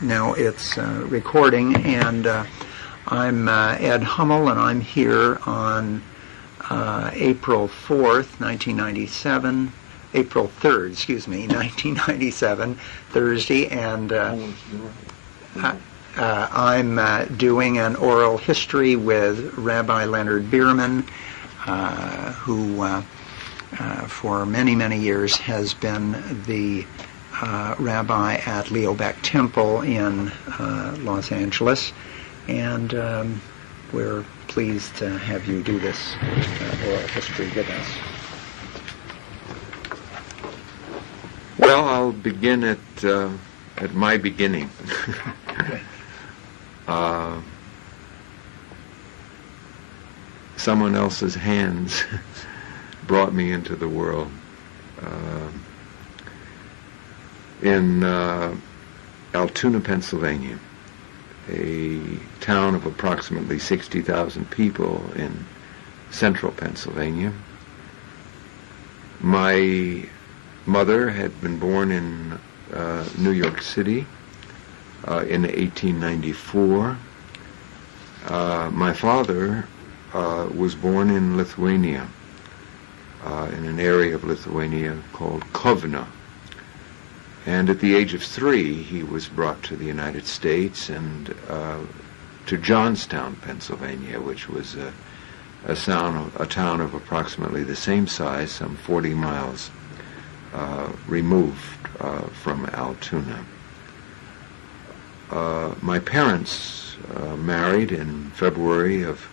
now it's recording, and I'm Ed Hummel, and I'm here on April 4th, 1997, April 3rd, 1997, Thursday, and I'm doing an oral history with Rabbi Leonard Beerman, who for many, many years has been the rabbi at Leo-Beck Temple in Los Angeles, and we're pleased to have you do this oral history with us. Well, I'll begin at my beginning. Someone else's hands brought me into the world. In Altoona, Pennsylvania, a town of approximately 60,000 people in central Pennsylvania. My mother had been born in New York City in 1894. My father was born in Lithuania, in an area of Lithuania called Kovna. And at the age of 3, he was brought to the United States and to Johnstown, Pennsylvania, which was a town of approximately the same size, some 40 miles removed from Altoona. My parents married in February of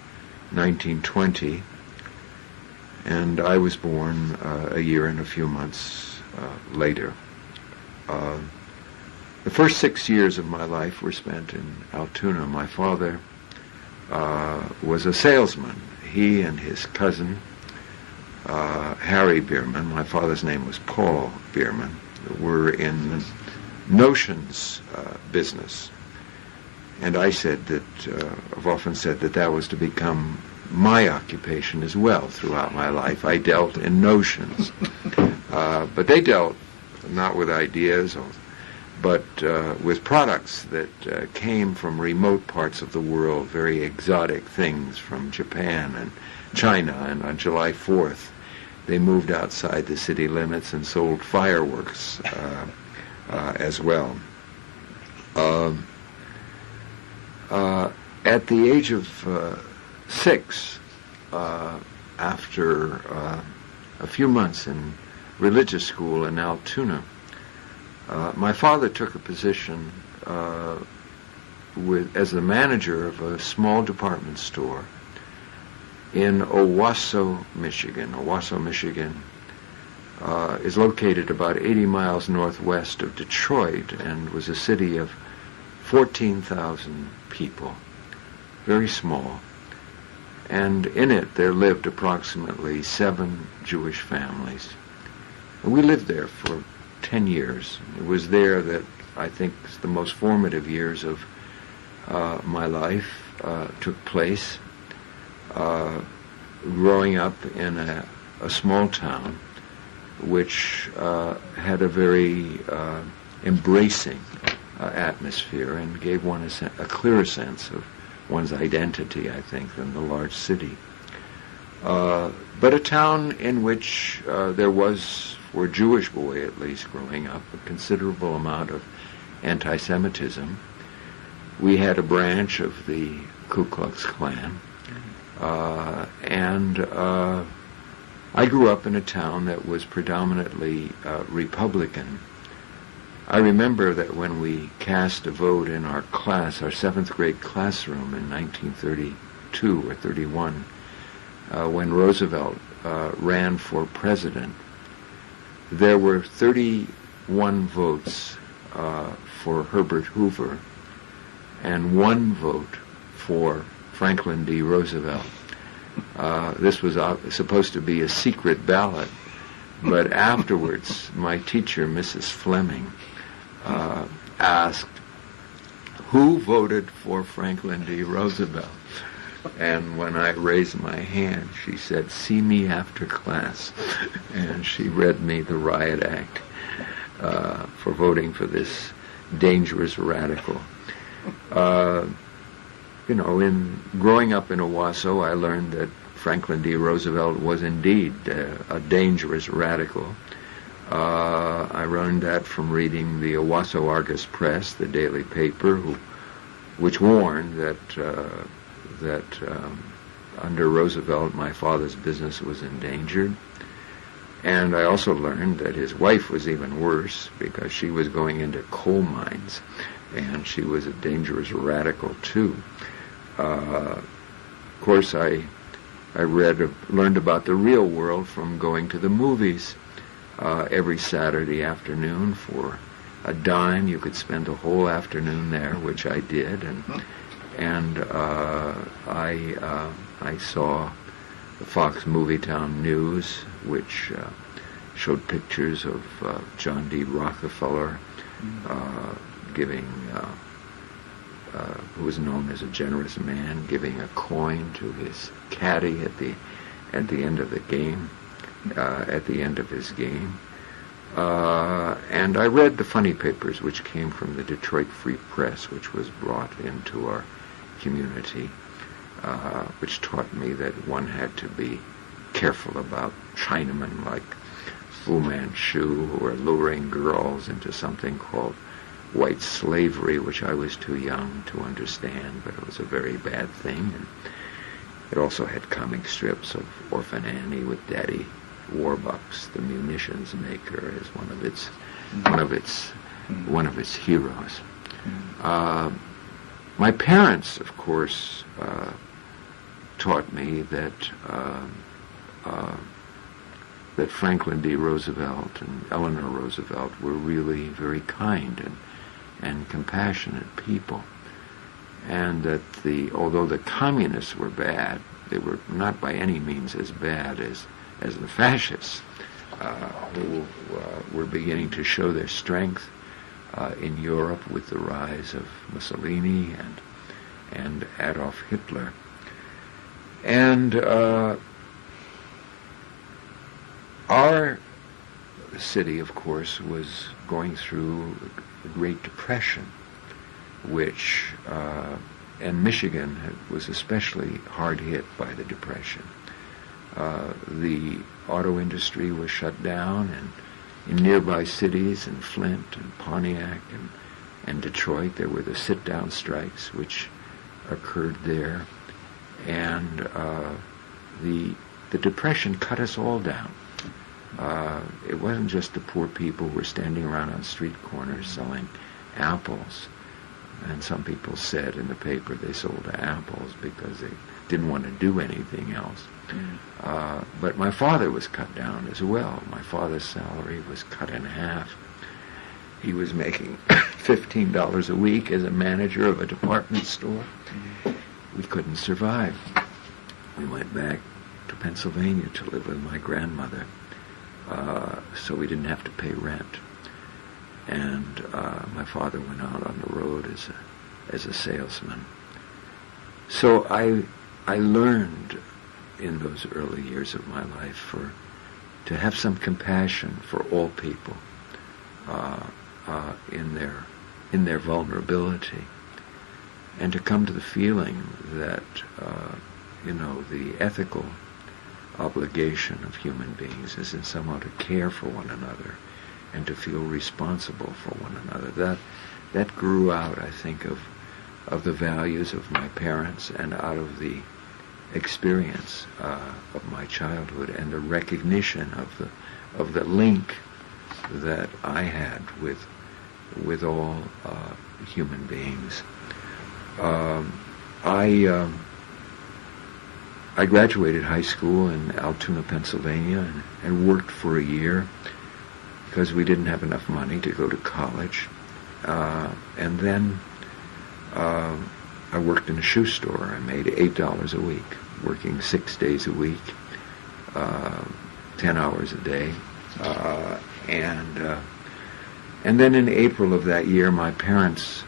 1920, and I was born a year and a few months later. The first 6 years of my life were spent in Altoona. My father was a salesman. He and his cousin, Harry Beerman, my father's name was Paul Beerman, were in the notions business. And I said that, I've often said that was to become my occupation as well throughout my life. I dealt in notions. But they dealt not with ideas, but with products that came from remote parts of the world, very exotic things from Japan and China. And on July 4th, they moved outside the city limits and sold fireworks as well. At the age of 6, after a few months in religious school in Altoona, my father took a position as the manager of a small department store in Owasso, Michigan. Owasso, Michigan is located about 80 miles northwest of Detroit and was a city of 14,000 people, very small. And in it there lived approximately 7 Jewish families. And we lived there for 10 years. It was there that I think the most formative years of my life took place. Growing up in a small town which had a very embracing atmosphere and gave one a clearer sense of one's identity, I think, than the large city. But a town in which there was, for a Jewish boy at least growing up, a considerable amount of anti-Semitism. We had a branch of the Ku Klux Klan, and I grew up in a town that was predominantly Republican. I remember that when we cast a vote in our class, our 7th grade classroom in 1932 or 31, when Roosevelt ran for president, there were 31 votes for Herbert Hoover and 1 vote for Franklin D. Roosevelt. This was supposed to be a secret ballot, but afterwards my teacher, Mrs. Fleming, asked, "Who voted for Franklin D. Roosevelt?" And when I raised my hand, she said, "See me after class." And she read me the riot act for voting for this dangerous radical. In growing up in Owasso, I learned that Franklin D. Roosevelt was indeed a dangerous radical. I learned that from reading the Owasso Argus Press, the daily paper, which warned that under Roosevelt my father's business was endangered. And I also learned that his wife was even worse because she was going into coal mines, and she was a dangerous radical too. Of course, I learned about the real world from going to the movies every Saturday afternoon. For a dime, you could spend a whole afternoon there, which I did, and I saw the Fox Movietown News, which showed pictures of John D. Rockefeller giving, who was known as a generous man, giving a coin to his caddy at the end of the game, at the end of his game. And I read the funny papers, which came from the Detroit Free Press, which was brought into our community, which taught me that one had to be careful about Chinamen like Fu Manchu, who were luring girls into something called white slavery, which I was too young to understand, but it was a very bad thing. And it also had comic strips of Orphan Annie with Daddy Warbucks, the munitions maker, as one of its heroes. My parents, of course, taught me that Franklin D. Roosevelt and Eleanor Roosevelt were really very kind and compassionate people, and that although the communists were bad, they were not by any means as bad as the fascists, who were beginning to show their strength in Europe with the rise of Mussolini and Adolf Hitler. And our city, of course, was going through the Great Depression, which, and Michigan was especially hard hit by the Depression. The auto industry was shut down, and in nearby cities, in Flint and Pontiac and Detroit, there were the sit-down strikes, which occurred there. And the Depression cut us all down. It wasn't just the poor people who were standing around on street corners selling apples. And some people said in the paper they sold apples because they didn't want to do anything else. But my father was cut down as well. My father's salary was cut in half. He was making $15 a week as a manager of a department store. We couldn't survive. We went back to Pennsylvania to live with my grandmother, so we didn't have to pay rent. And my father went out on the road as a salesman. So I learned in those early years of my life to have some compassion for all people in their vulnerability, and to come to the feeling that the ethical obligation of human beings is in somehow to care for one another and to feel responsible for one another. That grew out, I think, of the values of my parents and out of the experience of my childhood and the recognition of the link that I had with all human beings. I graduated high school in Altoona, Pennsylvania, and worked for a year because we didn't have enough money to go to college. And then I worked in a shoe store. I made $8 a week, working 6 days a week, 10 hours a day. And then in April of that year, my parents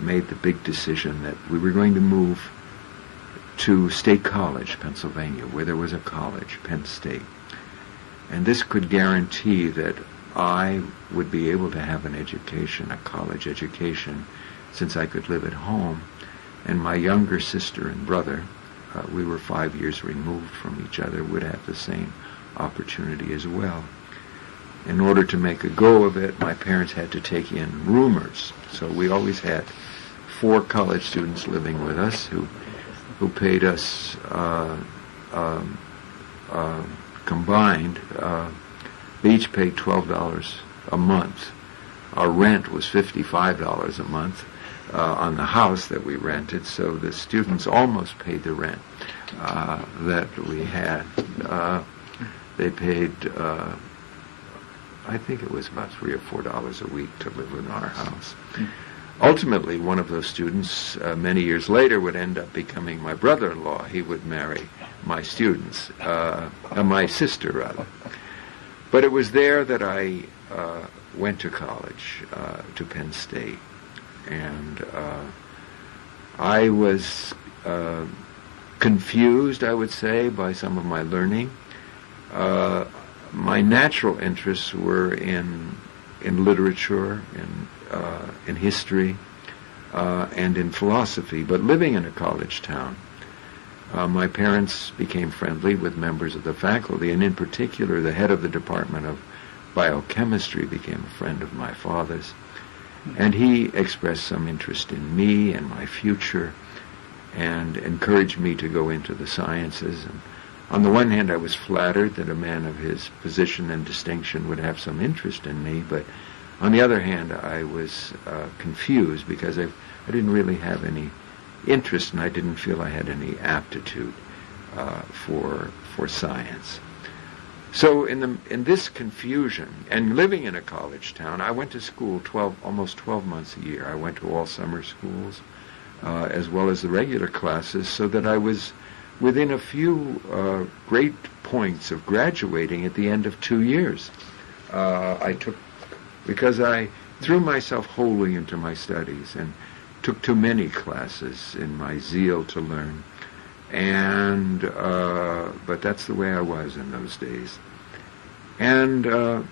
made the big decision that we were going to move to State College, Pennsylvania, where there was a college, Penn State. And this could guarantee that I would be able to have an education, a college education, since I could live at home. And my younger sister and brother, we were 5 years removed from each other, would have the same opportunity as well. In order to make a go of it, my parents had to take in roomers. So we always had 4 college students living with us who paid us combined. They each paid $12 a month. Our rent was $55 a month on the house that we rented, so the students almost paid the rent that we had. They paid, I think it was about $3 or $4 a week to live in our house. Ultimately, one of those students, many years later, would end up becoming my brother-in-law. He would marry my students, my sister, rather. But it was there that I went to college, to Penn State. And I was confused, I would say, by some of my learning. My natural interests were in literature, in history, and in philosophy. But living in a college town, my parents became friendly with members of the faculty, and in particular, the head of the Department of Biochemistry became a friend of my father's. And he expressed some interest in me and my future and encouraged me to go into the sciences. And on the one hand, I was flattered that a man of his position and distinction would have some interest in me, but on the other hand, I was confused because I didn't really have any interest, and I didn't feel I had any aptitude for science. So in this confusion, and living in a college town, I went to school almost 12 months a year. I went to all summer schools, as well as the regular classes, so that I was within a few great points of graduating at the end of 2 years. Because I threw myself wholly into my studies and took too many classes in my zeal to learn. And but that's the way I was in those days. And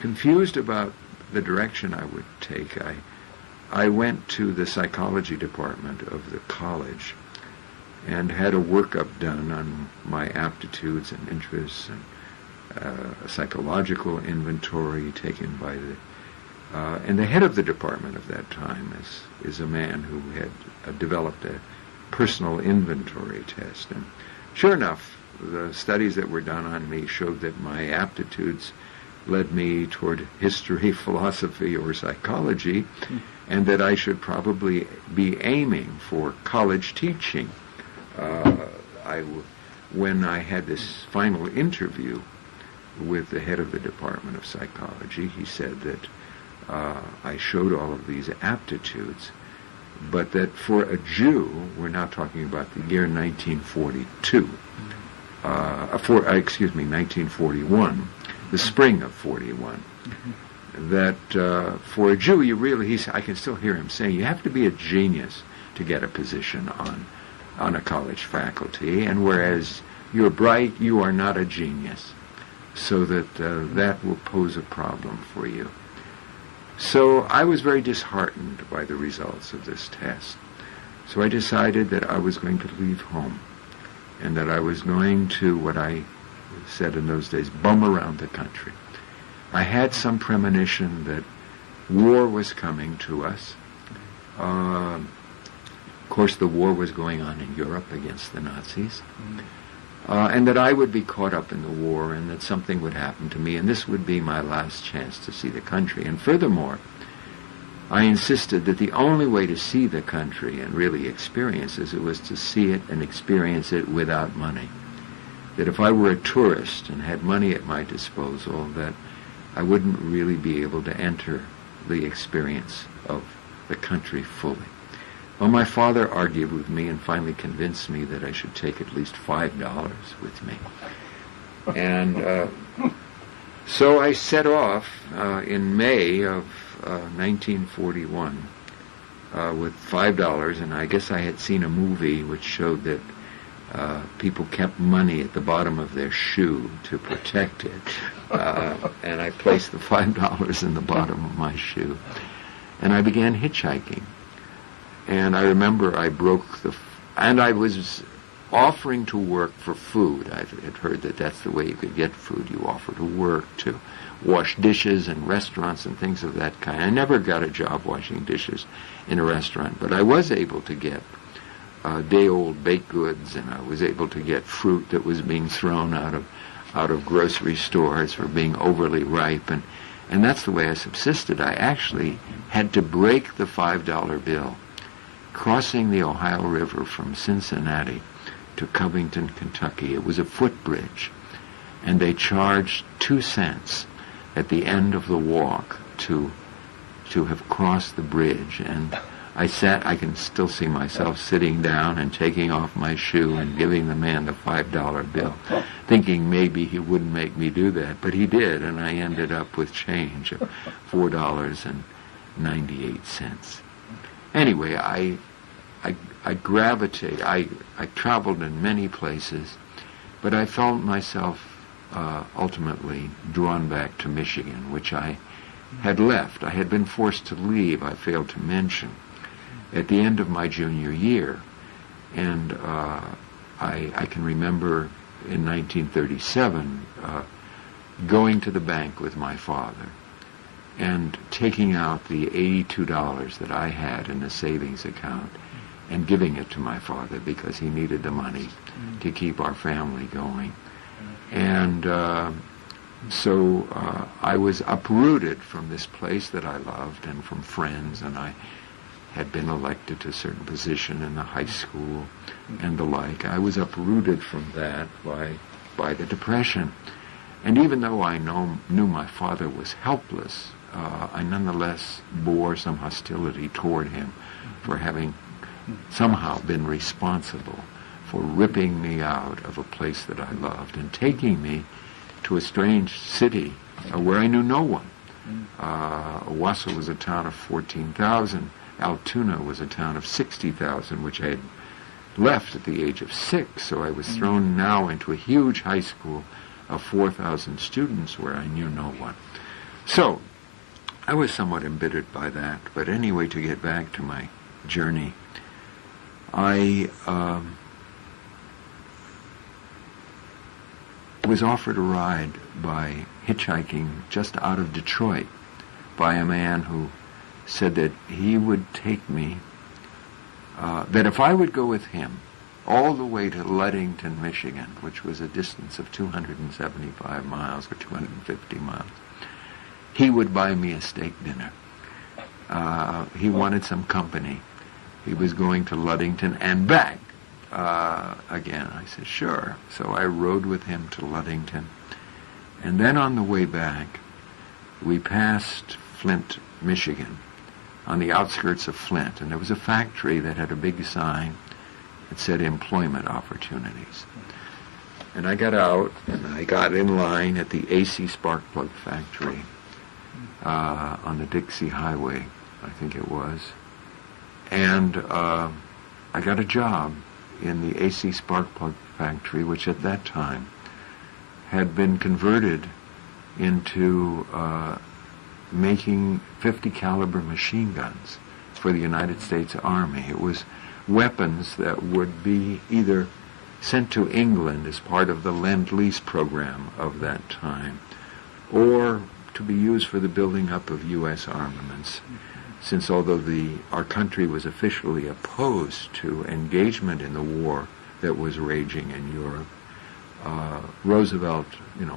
confused about the direction I would take, I went to the psychology department of the college and had a workup done on my aptitudes and interests, and a psychological inventory taken by and the head of the department of that time is a man who had developed a personal inventory test. And sure enough, the studies that were done on me showed that my aptitudes led me toward history, philosophy, or psychology, and that I should probably be aiming for college teaching. When I had this final interview with the head of the Department of Psychology, he said that I showed all of these aptitudes, but that for a Jew, we're now talking about the year 1942, 1941, the spring of 41, that for a Jew, I can still hear him saying, you have to be a genius to get a position on a college faculty, and whereas you're bright, you are not a genius, so that that will pose a problem for you. So I was very disheartened by the results of this test. So I decided that I was going to leave home, and that I was going to, what I said in those days, bum around the country. I had some premonition that war was coming to us. Of course, the war was going on in Europe against the Nazis, and that I would be caught up in the war, and that something would happen to me, and this would be my last chance to see the country. And furthermore, I insisted that the only way to see the country and really experience it was to see it and experience it without money. That if I were a tourist and had money at my disposal, that I wouldn't really be able to enter the experience of the country fully. Well, my father argued with me and finally convinced me that I should take at least $5 with me. And so I set off in May of 1941 with $5, and I guess I had seen a movie which showed that People kept money at the bottom of their shoe to protect it. And I placed the $5 in the bottom of my shoe. And I began hitchhiking. And I remember I broke and I was offering to work for food. I had heard that that's the way you could get food. You offer to work, to wash dishes in restaurants and things of that kind. I never got a job washing dishes in a restaurant, but I was able to get day-old baked goods, and I was able to get fruit that was being thrown out of grocery stores for being overly ripe, and that's the way I subsisted. I actually had to break the $5 bill crossing the Ohio River from Cincinnati to Covington, Kentucky. It was a footbridge, and they charged 2 cents at the end of the walk to have crossed the bridge. And I can still see myself sitting down and taking off my shoe and giving the man the $5 bill, thinking maybe he wouldn't make me do that, but he did, and I ended up with change of $4.98. Anyway, I traveled in many places, but I felt myself ultimately drawn back to Michigan, which I had left. I had been forced to leave, I failed to mention, at the end of my junior year. And I can remember in 1937 going to the bank with my father and taking out the $82 that I had in the savings account and giving it to my father because he needed the money to keep our family going. And so I was uprooted from this place that I loved and from friends, and I had been elected to a certain position in the high school and the like. I was uprooted from that by the Depression. And even though I knew my father was helpless, I nonetheless bore some hostility toward him for having somehow been responsible for ripping me out of a place that I loved and taking me to a strange city where I knew no one. Owasso was a town of 14,000. Altoona was a town of 60,000, which I had left at the age of 6, so I was thrown now into a huge high school of 4,000 students where I knew no one. So I was somewhat embittered by that, but anyway, to get back to my journey, I was offered a ride by hitchhiking just out of Detroit by a man who said that he would take me, that if I would go with him all the way to Ludington, Michigan, which was a distance of 275 miles or 250 miles, he would buy me a steak dinner. He wanted some company. He was going to Ludington and back again. I said, sure. So I rode with him to Ludington. And then on the way back, we passed Flint, Michigan, on the outskirts of Flint. And there was a factory that had a big sign that said employment opportunities. And I got out, and I got in line at the AC spark plug factory on the Dixie Highway, I think it was. And I got a job in the AC spark plug factory, which at that time had been converted into making 50 caliber machine guns for the United States Army. It was weapons that would be either sent to England as part of the Lend-Lease program of that time, or to be used for the building up of U.S. armaments. Since although our country was officially opposed to engagement in the war that was raging in Europe, Roosevelt,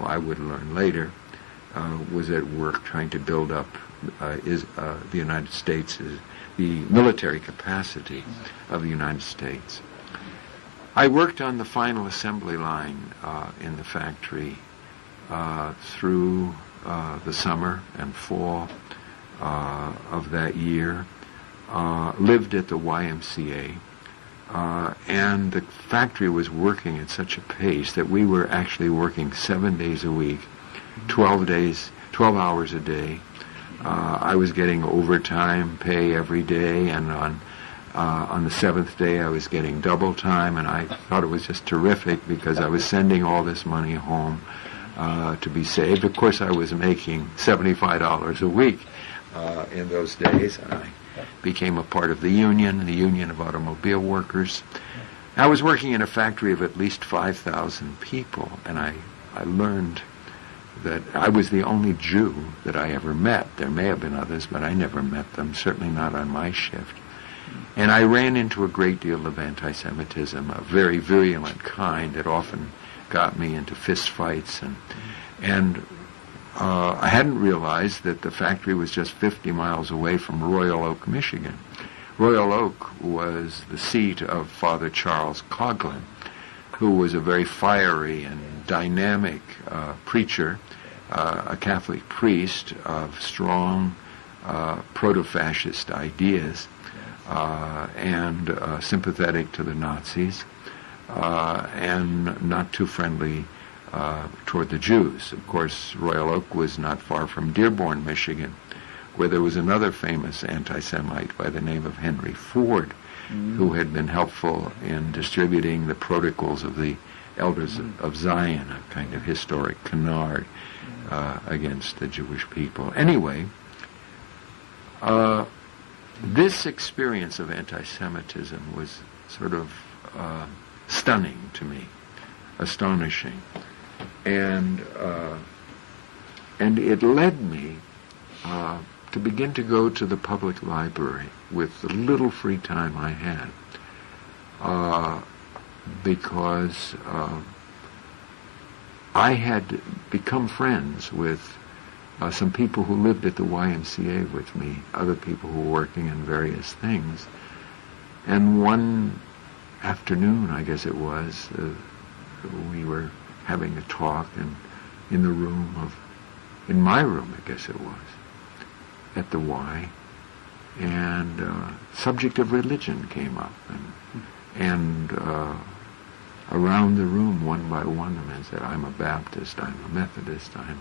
I would learn later, was at work trying to build up the United States, the military capacity of the United States. I worked on the final assembly line in the factory through the summer and fall of that year, lived at the YMCA, and the factory was working at such a pace that we were actually working 7 days a week, 12 hours a day. I was getting overtime pay every day, and on On the seventh day, I was getting double time, and I thought it was just terrific because I was sending all this money home to be saved. Of course, I was making $75 a week in those days, and I became a part of the Union of Automobile Workers. I was working in a factory of at least 5,000 people, and I learned that I was the only Jew that I ever met. There may have been others, but I never met them, certainly not on my shift. And I ran into a great deal of anti-Semitism, a very virulent kind that often got me into fist fights. And I hadn't realized that the factory was just 50 miles away from Royal Oak, Michigan. Royal Oak was the seat of Father Charles Coughlin, who was a very fiery and dynamic preacher, a Catholic priest of strong proto-fascist ideas, and sympathetic to the Nazis, and not too friendly toward the Jews. Of course, Royal Oak was not far from Dearborn, Michigan, where there was another famous anti-Semite by the name of Henry Ford, who had been helpful in distributing the protocols of the Elders of Zion, a kind of historic canard against the Jewish people. Anyway, this experience of anti-Semitism was sort of stunning to me, astonishing, and it led me to begin to go to the public library with the little free time I had, because I had become friends with some people who lived at the YMCA with me, other people who were working in various things. And one afternoon, I guess it was, we were having a talk in my room, I guess it was, at the Y, and subject of religion came up, and around the room, one by one, the men said, "I'm a Baptist, I'm a Methodist, I'm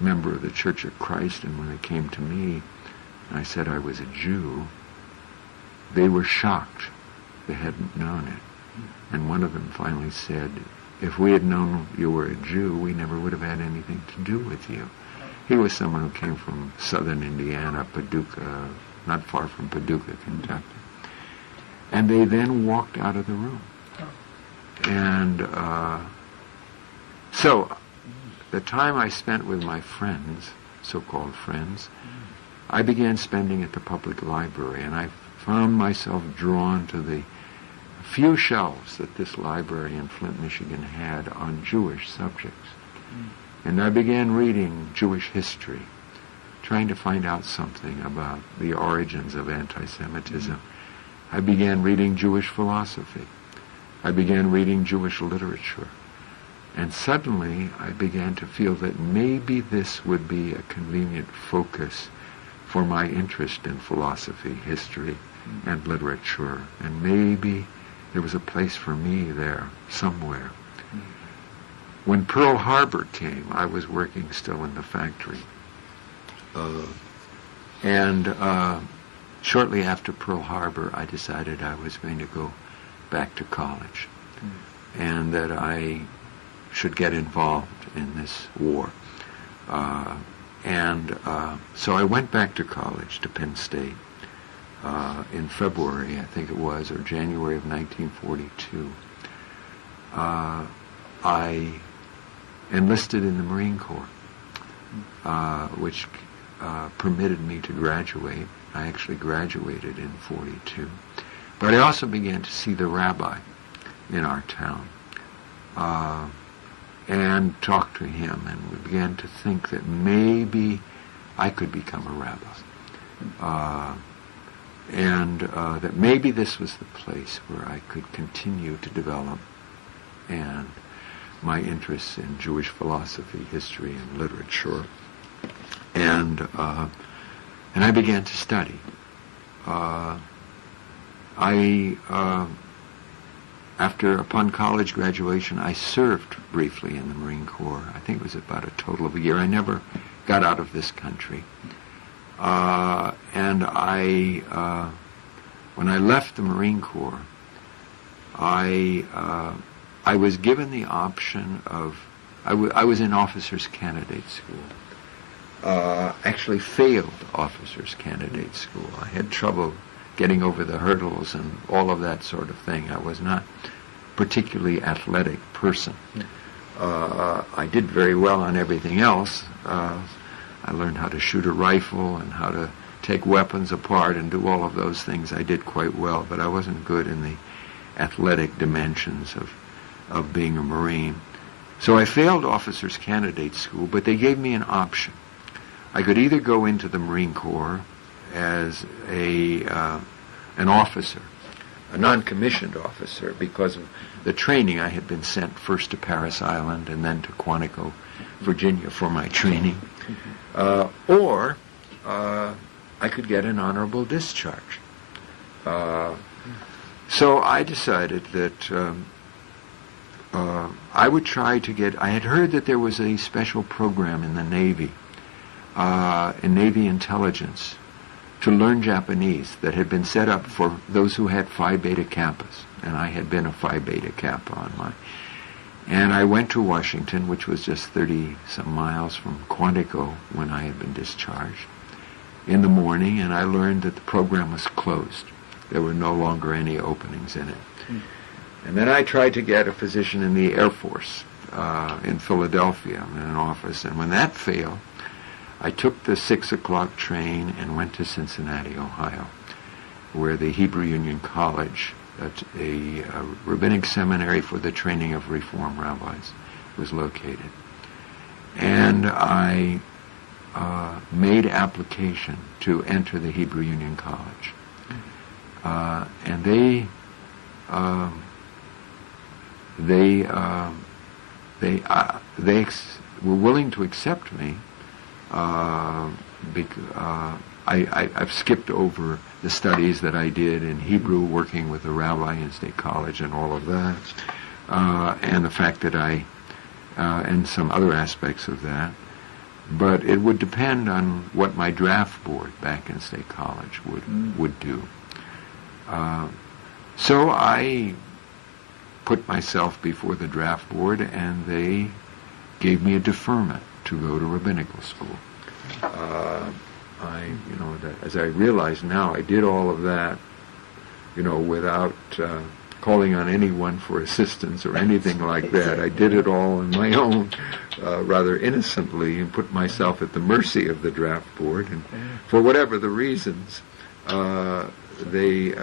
a member of the Church of Christ." And when they came to me, and I said I was a Jew, they were shocked. They hadn't known it. And one of them finally said, "If we had known you were a Jew, we never would have had anything to do with you." He was someone who came from southern Indiana, Paducah, not far from Paducah, Kentucky. And they then walked out of the room. And so the time I spent with my friends, so-called friends, I began spending at the public library, and I found myself drawn to the few shelves that this library in Flint, Michigan had on Jewish subjects. And I began reading Jewish history, trying to find out something about the origins of anti-Semitism. I began reading Jewish philosophy. I began reading Jewish literature. And suddenly I began to feel that maybe this would be a convenient focus for my interest in philosophy, history, and literature. And maybe there was a place for me there somewhere. When Pearl Harbor came, I was working still in the factory. And shortly after Pearl Harbor, I decided I was going to go back to college, and that I should get involved in this war. So I went back to college, to Penn State, in February, I think it was, or January of 1942. I enlisted in the Marine Corps, which permitted me to graduate. I actually graduated in 42. But I also began to see the rabbi in our town and talk to him, and we began to think that maybe I could become a rabbi, and that maybe this was the place where I could continue to develop and my interests in Jewish philosophy, history, and literature. And I began to study. Upon college graduation, I served briefly in the Marine Corps. I think it was about a total of a year. I never got out of this country. And I when I left the Marine Corps, I was given the option of, I was in officers candidate school. Actually failed officers candidate school. I had trouble getting over the hurdles and all of that sort of thing. I was not particularly athletic person. I did very well on everything else. I learned how to shoot a rifle and how to take weapons apart and do all of those things. I did quite well, but I wasn't good in the athletic dimensions of being a Marine. So I failed officers candidate school, but they gave me an option. I could either go into the Marine Corps as an officer, a non-commissioned officer, because of the training. I had been sent first to Paris Island and then to Quantico, Virginia for my training. Or I could get an honorable discharge. So I decided that I would try to get, I had heard that there was a special program in the Navy, in Navy intelligence, to learn Japanese that had been set up for those who had Phi Beta Kappas. And I had been a Phi Beta Kappa on mine. And I went to Washington, which was just 30-some miles from Quantico when I had been discharged, in the morning, and I learned that the program was closed. There were no longer any openings in it. And then I tried to get a position in the Air Force in Philadelphia in an office, and when that failed, I took the 6 o'clock train and went to Cincinnati, Ohio, where the Hebrew Union College, a rabbinic seminary for the training of Reform rabbis, was located. And I made application to enter the Hebrew Union College. And they were willing to accept me. I've skipped over the studies that I did in Hebrew, working with a rabbi in State College and all of that, and the fact that and some other aspects of that. But it would depend on what my draft board back in State College would do. So I put myself before the draft board, and they gave me a deferment to go to rabbinical school. As I realize now, I did all of that, without calling on anyone for assistance or anything like that. I did it all on my own, rather innocently, and put myself at the mercy of the draft board. And for whatever the reasons, they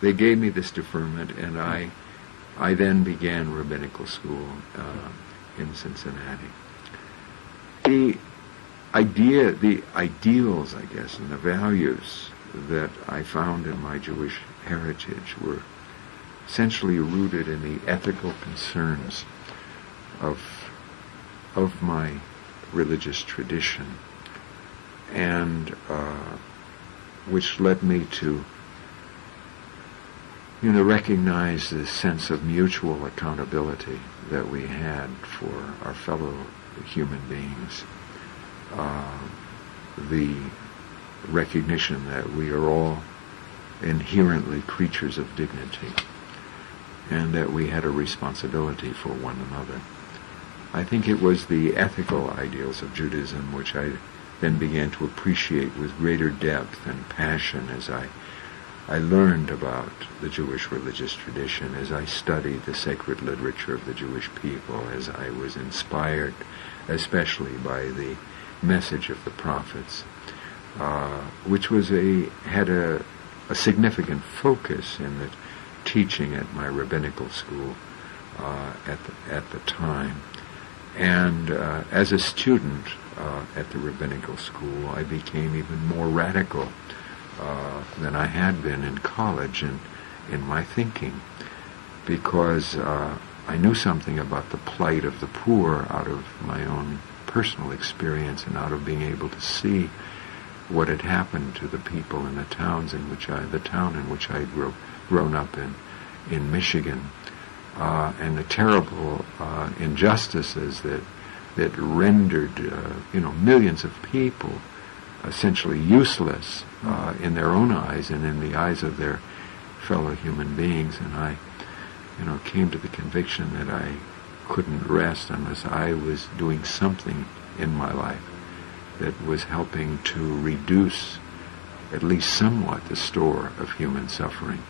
gave me this deferment, and I then began rabbinical school in Cincinnati. The ideals, I guess, and the values that I found in my Jewish heritage were essentially rooted in the ethical concerns of my religious tradition, and which led me to recognize the sense of mutual accountability that we had for our fellow human beings, the recognition that we are all inherently creatures of dignity, and that we had a responsibility for one another. I think it was the ethical ideals of Judaism which I then began to appreciate with greater depth and passion as I learned about the Jewish religious tradition, as I studied the sacred literature of the Jewish people, as I was inspired especially by the message of the prophets, which had a significant focus in the teaching at my rabbinical school at the time. And as a student at the rabbinical school, I became even more radical than I had been in college in my thinking, because I knew something about the plight of the poor out of my own personal experience and out of being able to see what had happened to the people in the town in which I had grown up in Michigan, and the terrible injustices that rendered millions of people essentially useless in their own eyes and in the eyes of their fellow human beings, and I, came to the conviction that I couldn't rest unless I was doing something in my life that was helping to reduce, at least somewhat, the store of human suffering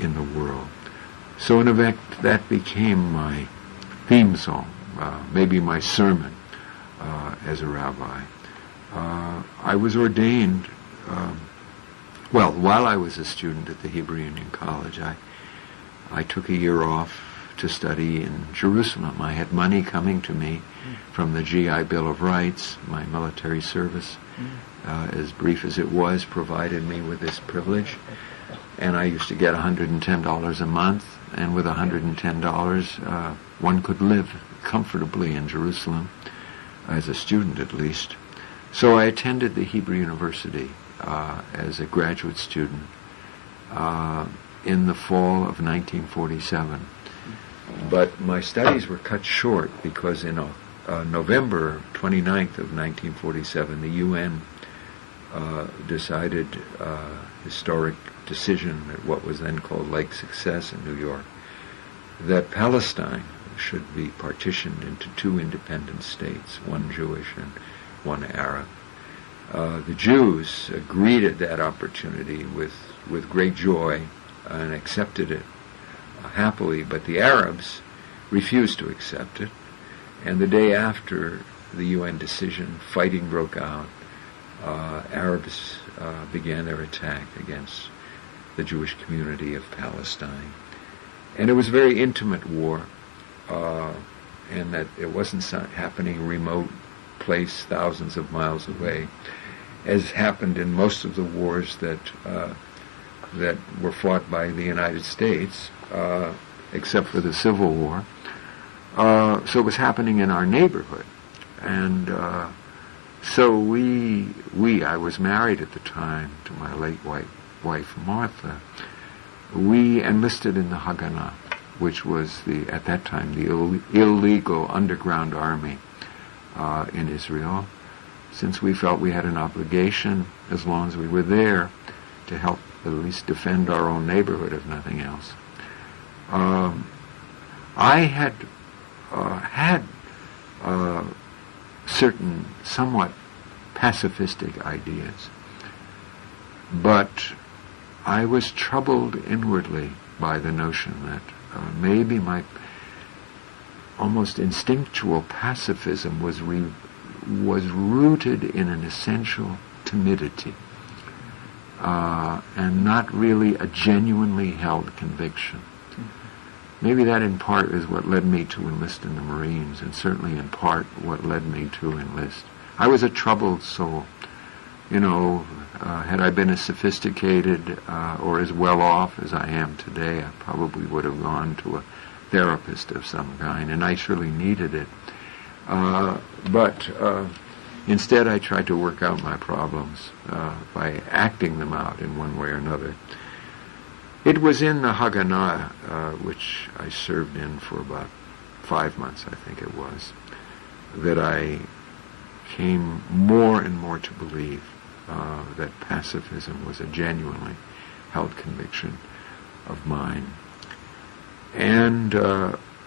in the world. So in effect, that became my theme song, maybe my sermon as a rabbi. I was ordained, while I was a student at the Hebrew Union College, I took a year off to study in Jerusalem. I had money coming to me from the GI Bill of Rights. My military service, as brief as it was, provided me with this privilege. And I used to get $110 a month, and with $110, one could live comfortably in Jerusalem, as a student at least. So I attended the Hebrew University as a graduate student in the fall of 1947. But my studies were cut short because in November 29th of 1947, the UN decided historic decision at what was then called Lake Success in New York, that Palestine should be partitioned into two independent states, one Jewish and one Arab. The Jews greeted that opportunity with great joy and accepted it happily, but the Arabs refused to accept it. And the day after the UN decision, fighting broke out. Arabs began their attack against the Jewish community of Palestine. And it was a very intimate war, and that it wasn't happening in a remote place thousands of miles away, as happened in most of the wars that were fought by the United States, except for the Civil War. So it was happening in our neighborhood. And so I was married at the time to my late wife, Martha. We enlisted in the Haganah, which was at that time the illegal underground army in Israel, since we felt we had an obligation, as long as we were there, to help at least defend our own neighborhood, if nothing else. I had certain somewhat pacifistic ideas, but I was troubled inwardly by the notion that maybe my almost instinctual pacifism was rooted in an essential timidity, and not really a genuinely held conviction. Maybe that in part is what led me to enlist in the Marines, and certainly in part what led me to enlist. I was a troubled soul. Had I been as sophisticated or as well off as I am today, I probably would have gone to a therapist of some kind, and I surely needed it. But instead I tried to work out my problems by acting them out in one way or another. It was in the Haganah, which I served in for about 5 months, I think it was, that I came more and more to believe that pacifism was a genuinely held conviction of mine. And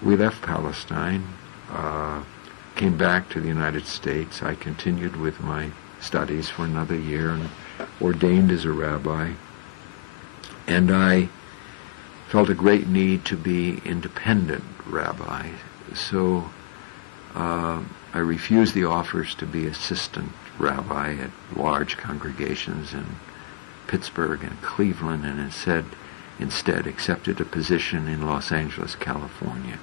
we left Palestine, came back to the United States. I continued with my studies for another year and ordained as a rabbi. And I felt a great need to be independent rabbi. So I refused the offers to be assistant rabbi at large congregations in Pittsburgh and Cleveland, and instead accepted a position in Los Angeles, California,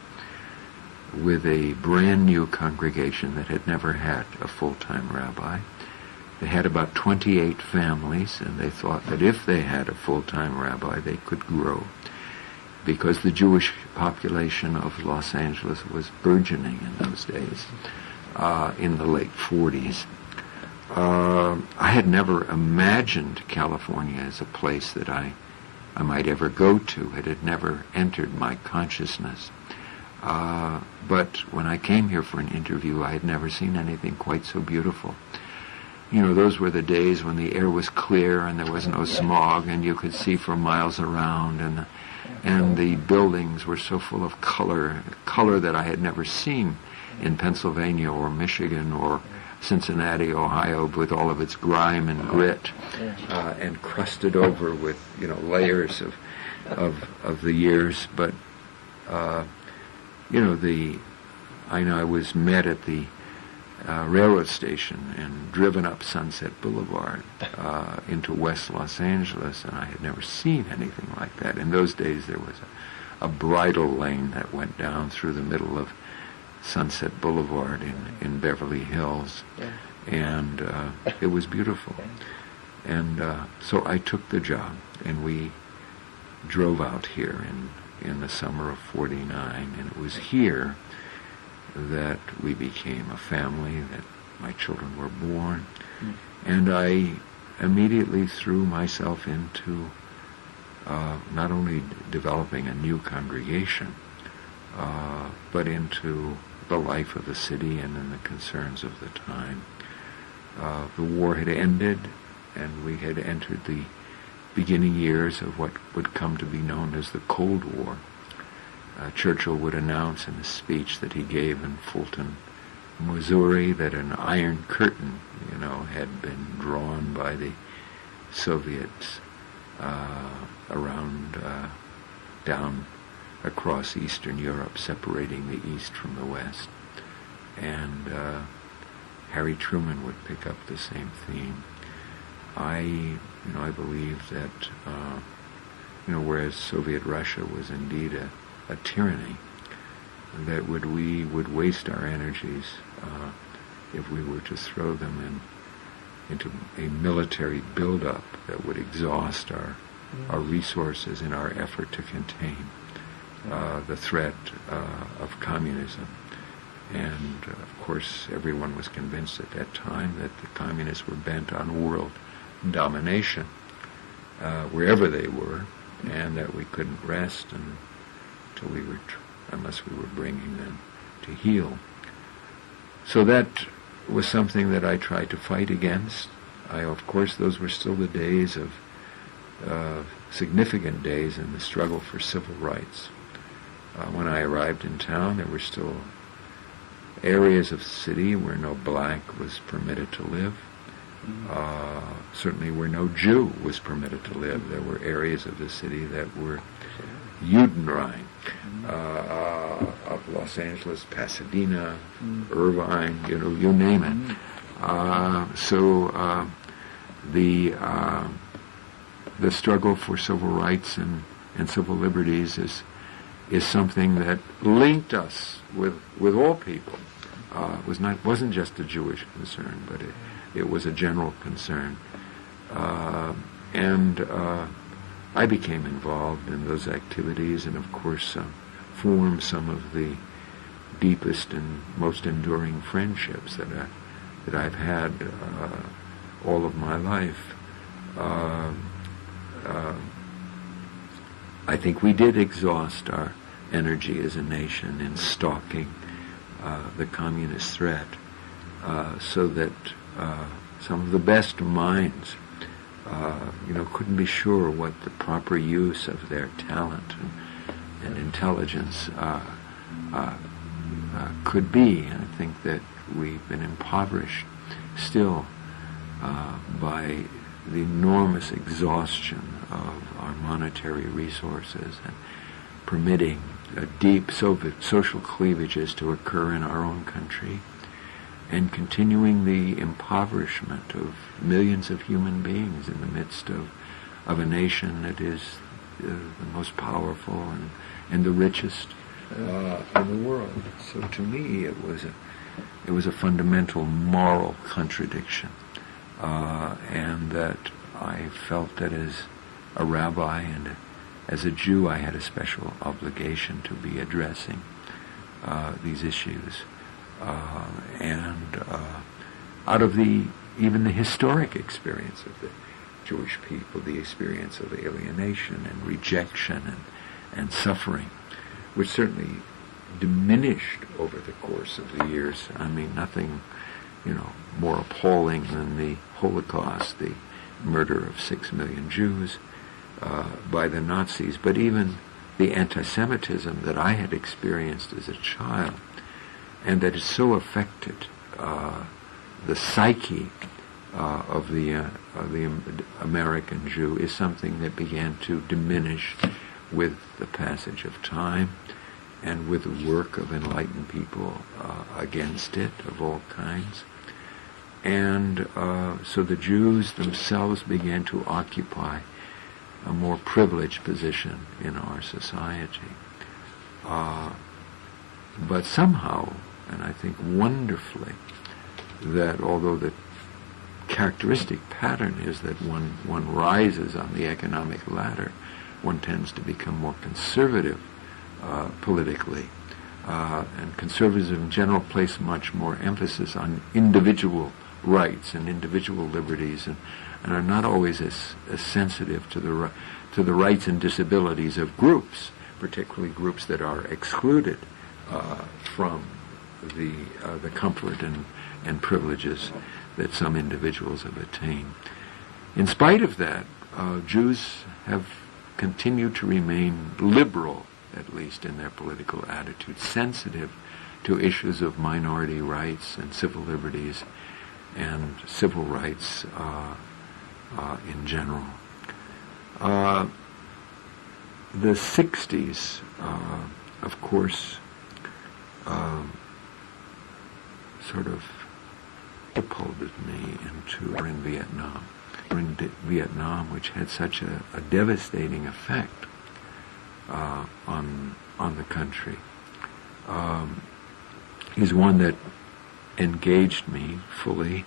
with a brand new congregation that had never had a full-time rabbi. They had about 28 families, and they thought that if they had a full-time rabbi, they could grow, because the Jewish population of Los Angeles was burgeoning in those days, in the late 40s. I had never imagined California as a place that I might ever go to. It had never entered my consciousness. But when I came here for an interview, I had never seen anything quite so beautiful. those were the days when the air was clear and there was no smog and you could see for miles around, and the buildings were so full of color that I had never seen in Pennsylvania or Michigan or Cincinnati, Ohio, with all of its grime and grit, and crusted over with layers of the years. But I was met at the railroad station and driven up Sunset Boulevard into West Los Angeles, and I had never seen anything like that. In those days, there was a bridle lane that went down through the middle of Sunset Boulevard in Beverly Hills, and it was beautiful. And so I took the job, and we drove out here in the summer of '49, and it was here that we became a family, that my children were born, and I immediately threw myself into not only developing a new congregation, but into the life of the city and in the concerns of the time. The war had ended, and we had entered the beginning years of what would come to be known as the Cold War. Churchill would announce in a speech that he gave in Fulton, Missouri, that an iron curtain, had been drawn by the Soviets around down across Eastern Europe, separating the East from the West. And Harry Truman would pick up the same theme. I believe that, whereas Soviet Russia was indeed a tyranny, that we would waste our energies if we were to throw them into a military buildup that would exhaust our resources in our effort to contain the threat of communism. And of course, everyone was convinced at that time that the communists were bent on world domination wherever they were, and that we couldn't rest until unless we were bringing them to heel. So that was something that I tried to fight against. Of course, those were still the days of significant days in the struggle for civil rights. When I arrived in town, there were still areas of the city where no black was permitted to live. Certainly where no Jew was permitted to live. There were areas of the city that were Judenrein, of Los Angeles, Pasadena, Irvine, you name it. So the struggle for civil rights and civil liberties is something that linked us with all people. Wasn't just a Jewish concern, but it was a general concern. And I became involved in those activities, and of course formed some of the deepest and most enduring friendships that I've had all of my life. I think we did exhaust our energy as a nation in stalking the communist threat, so that some of the best minds couldn't be sure what the proper use of their talent and intelligence could be. And I think that we've been impoverished still by the enormous exhaustion of our monetary resources and permitting deep social cleavages to occur in our own country, and continuing the impoverishment of millions of human beings in the midst of a nation that is the most powerful and the richest in the world. So to me, it was a fundamental moral contradiction, and that I felt that as a rabbi and as a Jew, I had a special obligation to be addressing these issues. And out of even the historic experience of the Jewish people, the experience of alienation and rejection and suffering, which certainly diminished over the course of the years. I mean, nothing more appalling than the Holocaust, the murder of 6 million Jews by the Nazis, but even the anti-Semitism that I had experienced as a child, and that has so affected the psyche of the American Jew, is something that began to diminish with the passage of time and with the work of enlightened people against it of all kinds. And so the Jews themselves began to occupy a more privileged position in our society. But somehow, and I think wonderfully, that although the characteristic pattern is that one rises on the economic ladder, one tends to become more conservative politically. And conservatives in general place much more emphasis on individual rights and individual liberties, and are not always as sensitive to the rights and disabilities of groups, particularly groups that are excluded from the comfort and privileges that some individuals have attained. In spite of that, Jews have continued to remain liberal, at least in their political attitude, sensitive to issues of minority rights and civil liberties and civil rights in general. The 60s, of course, sort of catapulted me into in Vietnam. In Vietnam, which had such a devastating effect on the country, is one that engaged me fully.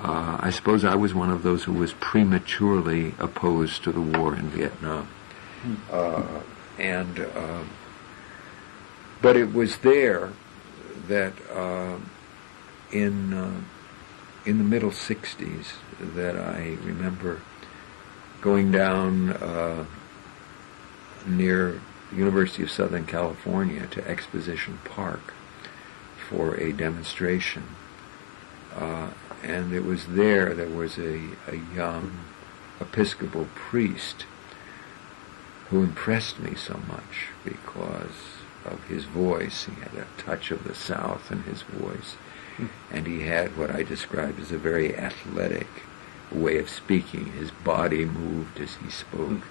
I suppose I was one of those who was prematurely opposed to the war in Vietnam. But it was there that in the middle 60s that I remember going down near the University of Southern California to Exposition Park for a demonstration. And it was there was a young Episcopal priest who impressed me so much because of his voice. He had a touch of the South in his voice. And he had what I described as a very athletic way of speaking. His body moved as he spoke.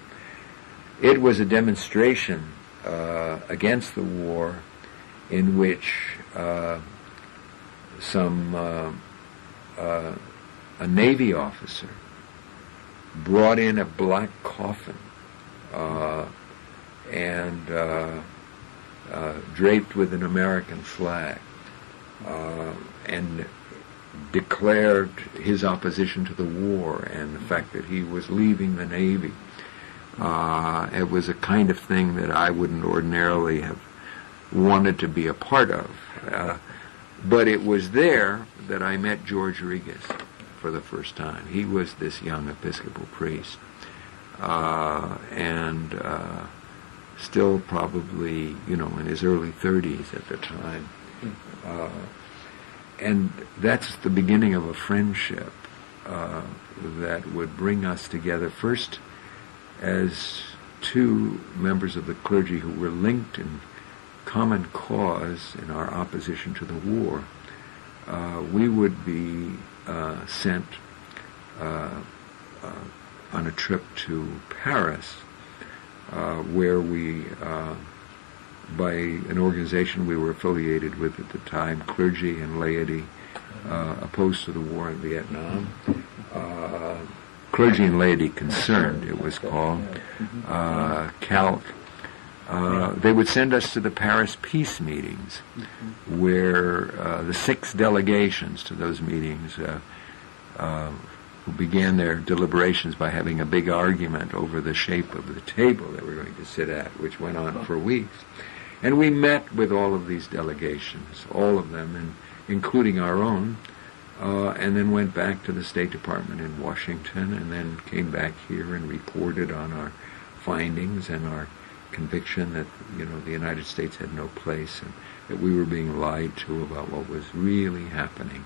It was a demonstration against the war in which a Navy officer brought in a black coffin and draped with an American flag and declared his opposition to the war and the fact that he was leaving the Navy. It was a kind of thing that I wouldn't ordinarily have wanted to be a part of. But it was there that I met George Regas for the first time. He was this young Episcopal priest, and still probably, in his early 30s at the time. And that's the beginning of a friendship that would bring us together, first as two members of the clergy who were linked in common cause in our opposition to the war. We would be sent on a trip to Paris, where we, by an organization we were affiliated with at the time, Clergy and Laity Opposed to the War in Vietnam, Clergy and Laity Concerned, it was called, CALC. They would send us to the Paris peace meetings, where the 6 delegations to those meetings who began their deliberations by having a big argument over the shape of the table they were going to sit at, which went on for weeks. And we met with all of these delegations, all of them, and including our own, and then went back to the State Department in Washington, and then came back here and reported on our findings and our conviction that, the United States had no place and that we were being lied to about what was really happening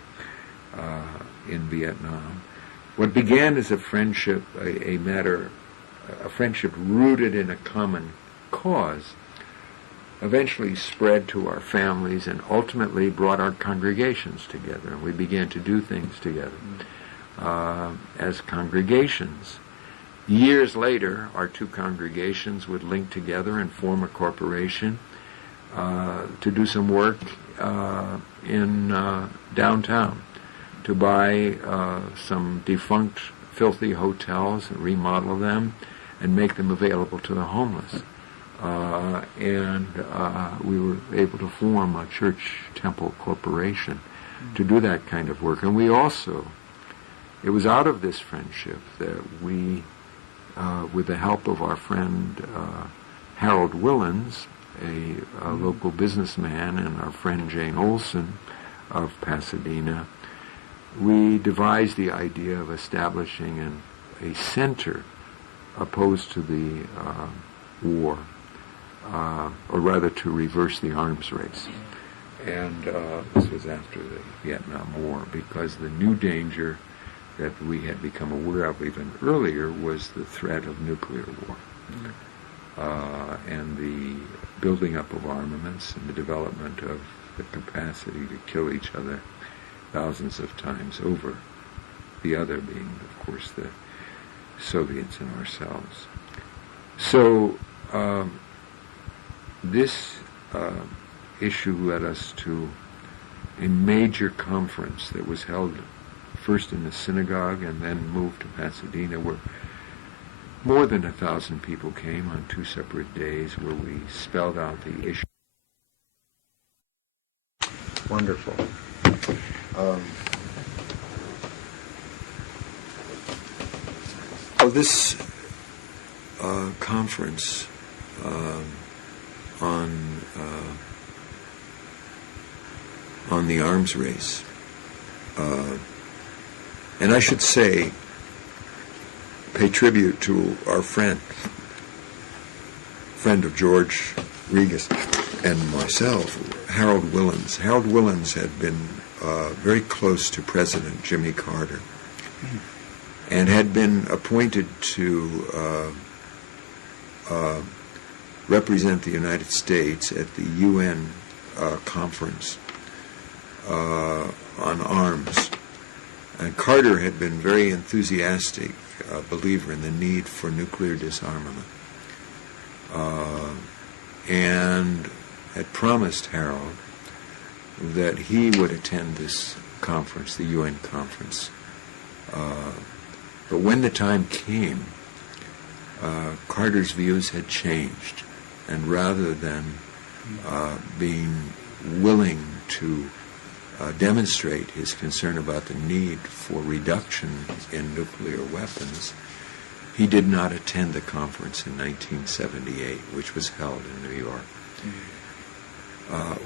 in Vietnam. What began as a friendship, a friendship rooted in a common cause, eventually spread to our families and ultimately brought our congregations together, and we began to do things together as congregations. Years later, our two congregations would link together and form a corporation to do some work in downtown, to buy some defunct, filthy hotels and remodel them and make them available to the homeless. And we were able to form a church temple corporation to do that kind of work. And we also, it was out of this friendship that we, with the help of our friend Harold Willens, a local businessman, and our friend Jane Olson of Pasadena, we devised the idea of establishing a center opposed to the war, or rather to reverse the arms race. And this was after the Vietnam War, because the new danger that we had become aware of even earlier was the threat of nuclear war, and the building up of armaments and the development of the capacity to kill each other thousands of times over, the other being, of course, the Soviets and ourselves. So this issue led us to a major conference that was held first in the synagogue and then moved to Pasadena, where more than 1,000 people came on 2 separate days, where we spelled out the issue. Wonderful. This conference on the arms race, and I should say, pay tribute to our friend of George Regas and myself, Harold Willens. Harold Willens had been very close to President Jimmy Carter and had been appointed to represent the United States at the UN conference on arms. And Carter had been very enthusiastic believer in the need for nuclear disarmament, and had promised Harold that he would attend this conference, the UN conference. But when the time came, Carter's views had changed, and rather than being willing to demonstrate his concern about the need for reduction in nuclear weapons, he did not attend the conference in 1978, which was held in New York.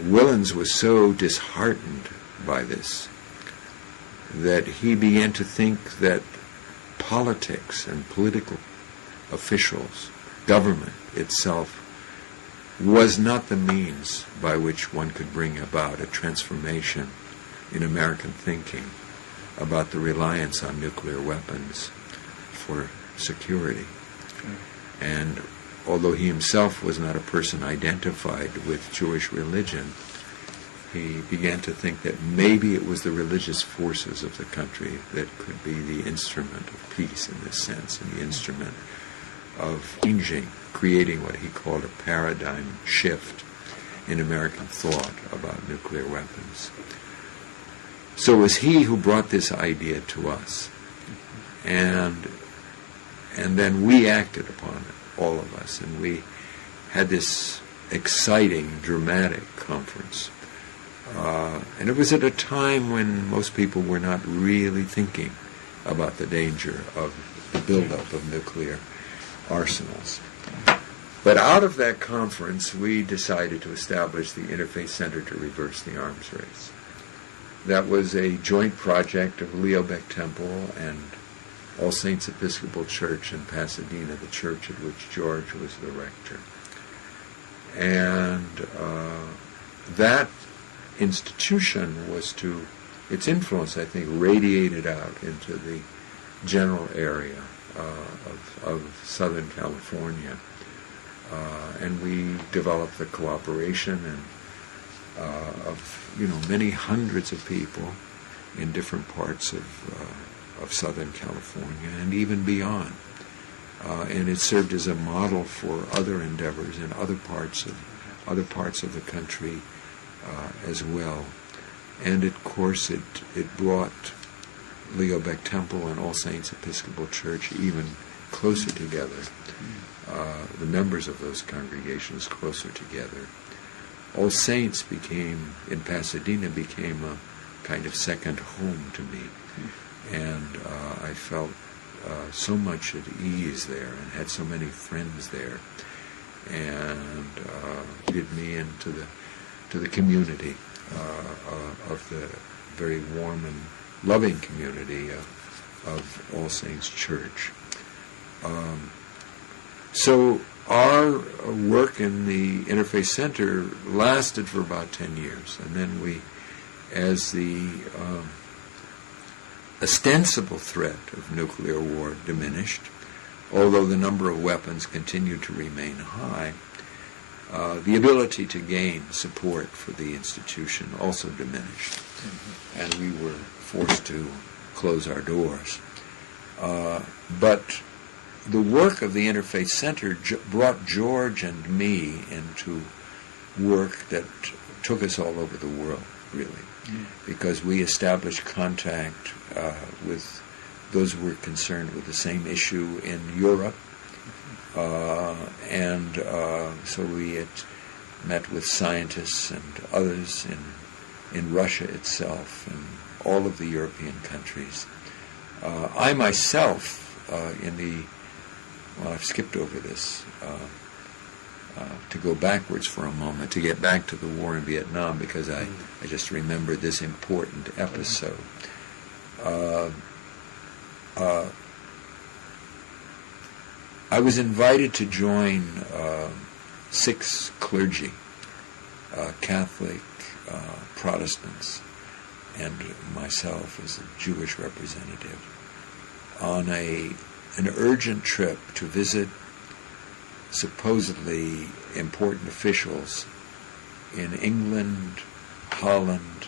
Willens was so disheartened by this that he began to think that politics and political officials, government itself, was not the means by which one could bring about a transformation in American thinking about the reliance on nuclear weapons for security. And although he himself was not a person identified with Jewish religion, he began to think that maybe it was the religious forces of the country that could be the instrument of peace in this sense, and the instrument of changing, creating what he called a paradigm shift in American thought about nuclear weapons. So it was he who brought this idea to us, and then we acted upon it, all of us, and we had this exciting, dramatic conference. And it was at a time when most people were not really thinking about the danger of the buildup of nuclear arsenals. But out of that conference, we decided to establish the Interfaith Center to reverse the arms race. That was a joint project of Leo Beck Temple and All Saints Episcopal Church in Pasadena, the church at which George was the rector. And that institution was to its influence, I think, radiated out into the general area of Southern California. And we developed the cooperation of many hundreds of people in different parts of Southern California and even beyond. And it served as a model for other endeavors in other parts of the country as well. And of course, it brought Leo Beck Temple and All Saints Episcopal Church even closer together. The members of those congregations closer together. All Saints in Pasadena became a kind of second home to me. And I felt so much at ease there and had so many friends there. And did me into the community of the very warm and loving community of All Saints Church. So our work in the Interfaith Center lasted for about 10 years, and then we, as the ostensible threat of nuclear war diminished, although the number of weapons continued to remain high, the ability to gain support for the institution also diminished, and we were forced to close our doors. But the work of the Interfaith Center brought George and me into work that took us all over the world, really, because we established contact with those who were concerned with the same issue in Europe, and so we had met with scientists and others in Russia itself and all of the European countries. I myself, I've skipped over this, to go backwards for a moment, to get back to the war in Vietnam, because I just remembered this important episode. I was invited to join 6 clergy, Catholic, Protestants, and myself as a Jewish representative, on an urgent trip to visit supposedly important officials in England, Holland,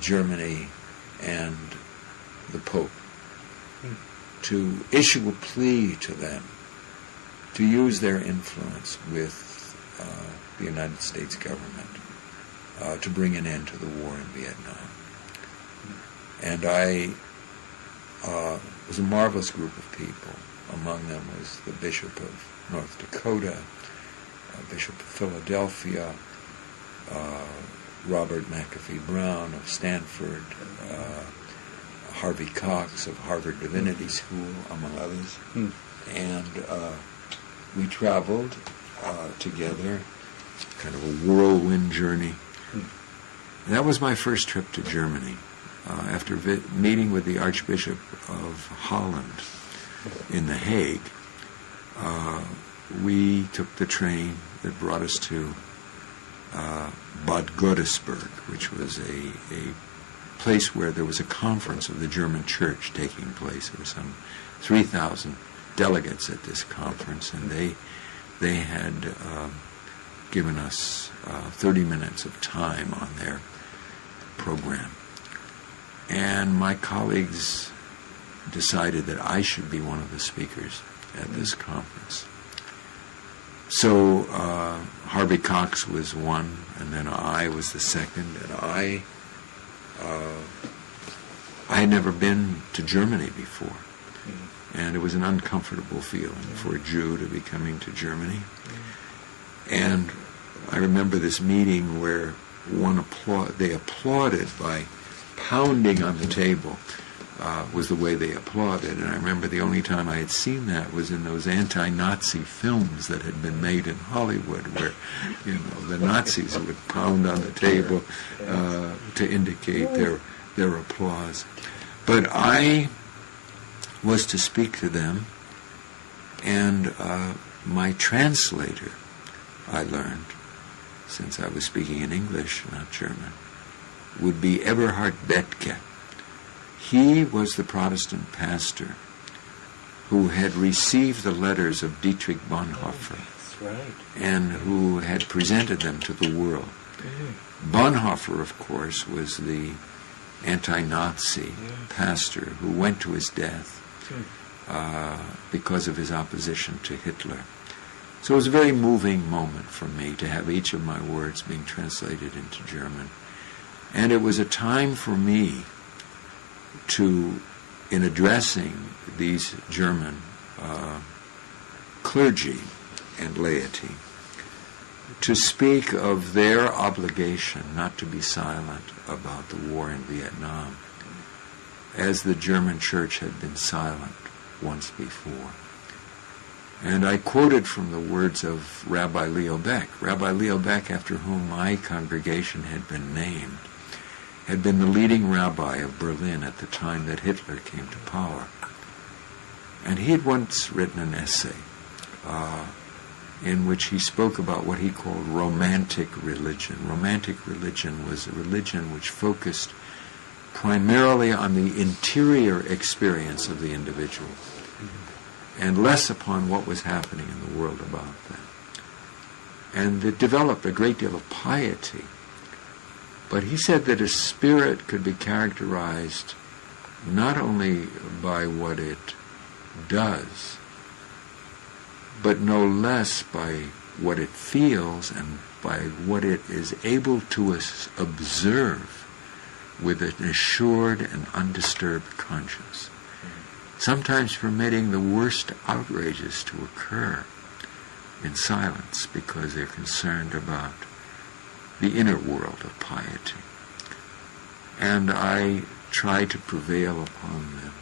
Germany, and the Pope, to issue a plea to them to use their influence with the United States government to bring an end to the war in Vietnam. And it was a marvelous group of people. Among them was the Bishop of North Dakota, Bishop of Philadelphia, Robert McAfee Brown of Stanford, Harvey Cox of Harvard Divinity School, among others. And we traveled together, kind of a whirlwind journey. And that was my first trip to Germany. After meeting with the Archbishop of Holland in The Hague, we took the train that brought us to Bad Godesberg, which was a place where there was a conference of the German church taking place. There were some 3,000 delegates at this conference, and they had given us 30 minutes of time on their program. And my colleagues decided that I should be one of the speakers at this conference. So Harvey Cox was one, and then I was the second, and I had never been to Germany before, and it was an uncomfortable feeling for a Jew to be coming to Germany. And I remember this meeting where they applauded by pounding on the table, was the way they applauded. And I remember the only time I had seen that was in those anti-Nazi films that had been made in Hollywood, where the Nazis would pound on the table to indicate their applause. But I was to speak to them, and my translator, I learned, since I was speaking in English, not German, would be Eberhard Bethke. He was the Protestant pastor who had received the letters of Dietrich Bonhoeffer, That's right. and who had presented them to the world. Bonhoeffer, of course, was the anti-Nazi pastor who went to his death because of his opposition to Hitler. So it was a very moving moment for me to have each of my words being translated into German. And it was a time for me to, in addressing these German clergy and laity, to speak of their obligation not to be silent about the war in Vietnam, as the German church had been silent once before. And I quoted from the words of Rabbi Leo Beck. Rabbi Leo Beck, after whom my congregation had been named, had been the leading rabbi of Berlin at the time that Hitler came to power. And he had once written an essay in which he spoke about what he called romantic religion. Romantic religion was a religion which focused primarily on the interior experience of the individual and less upon what was happening in the world about them. And it developed a great deal of piety. But he said that a spirit could be characterized not only by what it does, but no less by what it feels and by what it is able to observe with an assured and undisturbed conscience, sometimes permitting the worst outrages to occur in silence because they're concerned about the inner world of piety. And I try to prevail upon them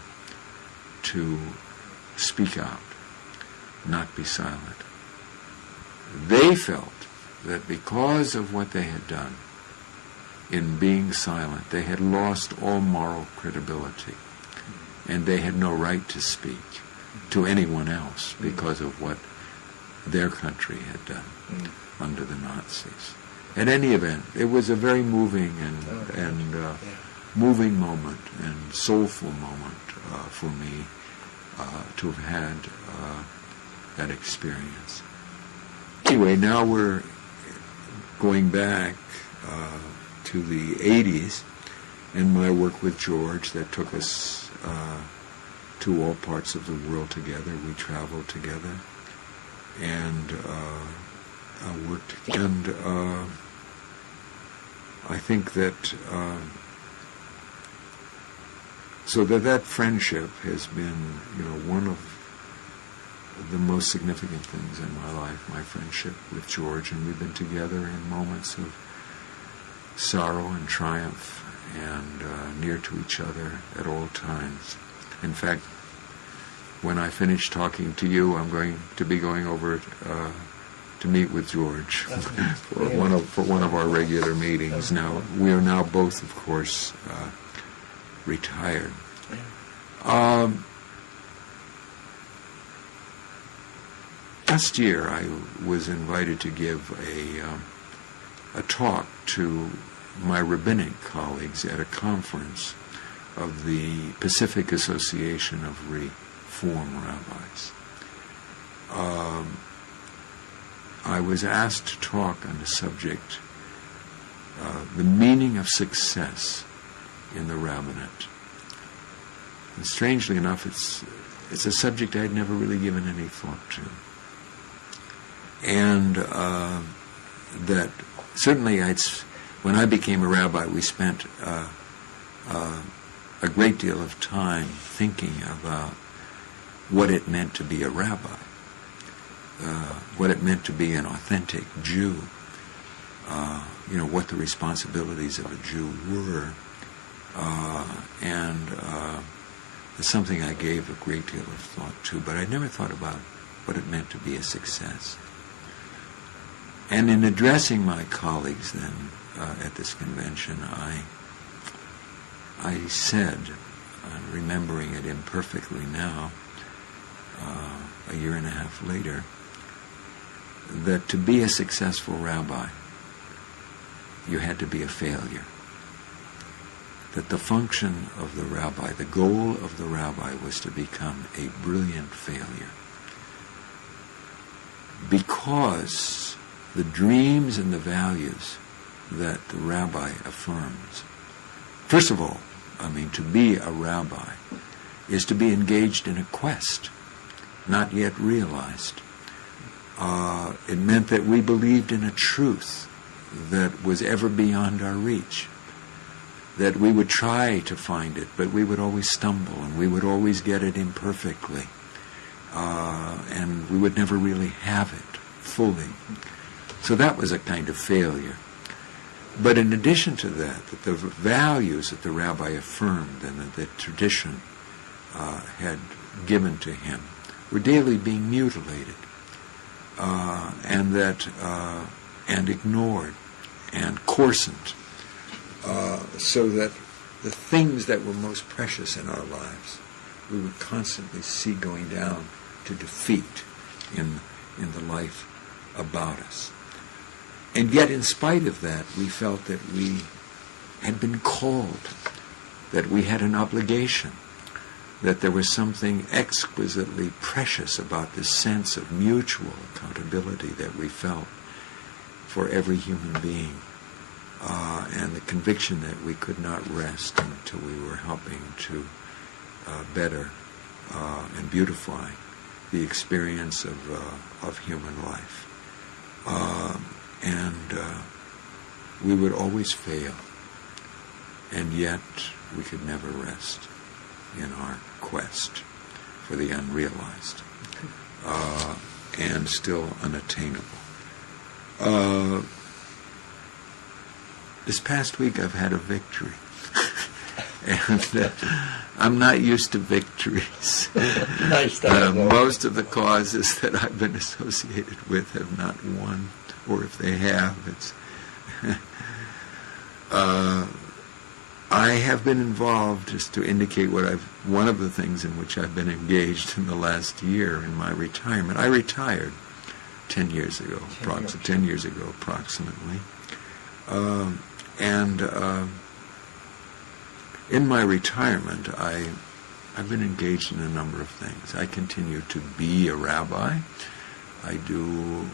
to speak out, not be silent. They felt that because of what they had done in being silent, they had lost all moral credibility, and they had no right to speak to anyone else because of what their country had done under the Nazis. At any event, it was a very moving and moving moment and soulful moment for me to have had that experience. Anyway, now we're going back to the 80s and my work with George that took us to all parts of the world together. We traveled together and worked. And I think that so that friendship has been, one of the most significant things in my life, my friendship with George, and we've been together in moments of sorrow and triumph and near to each other at all times. In fact, when I finish talking to you, I'm going to be going over to meet with George for one of our regular meetings. Now, we are now both, of course, retired. Last year, I was invited to give a talk to my rabbinic colleagues at a conference of the Pacific Association of Reform Rabbis. I was asked to talk on the subject, the meaning of success in the rabbinate. And strangely enough, it's a subject I'd never really given any thought to. And that certainly when I became a rabbi, we spent a great deal of time thinking about what it meant to be a rabbi, what it meant to be an authentic Jew, what the responsibilities of a Jew were, and it's something I gave a great deal of thought to, but I never thought about what it meant to be a success. And in addressing my colleagues then at this convention, I said, remembering it imperfectly now, a year and a half later, that to be a successful rabbi, you had to be a failure. that the function of the rabbi, the goal of the rabbi, was to become a brilliant failure. Because the dreams and the values that the rabbi affirms, first of all, to be a rabbi is to be engaged in a quest, not yet realized. It meant that we believed in a truth that was ever beyond our reach, that we would try to find it, but we would always stumble, and we would always get it imperfectly, and we would never really have it fully. So that was a kind of failure. But in addition to that, the values that the rabbi affirmed and that the tradition had given to him were daily being mutilated, and ignored and coarsened, so that the things that were most precious in our lives we would constantly see going down to defeat in the life about us. And yet, in spite of that, we felt that we had been called, that we had an obligation, that there was something exquisitely precious about this sense of mutual accountability that we felt for every human being, and the conviction that we could not rest until we were helping to better and beautify the experience of human life. And we would always fail, and yet we could never rest in our quest for the unrealized, and still unattainable. This past week I've had a victory. And I'm not used to victories. Nice. Most of the causes that I've been associated with have not won, or if they have, it's... I have been involved, just to indicate one of the things in which I've been engaged in the last year in my retirement. I retired 10 years ago, approximately. In my retirement, I've been engaged in a number of things. I continue to be a rabbi. I do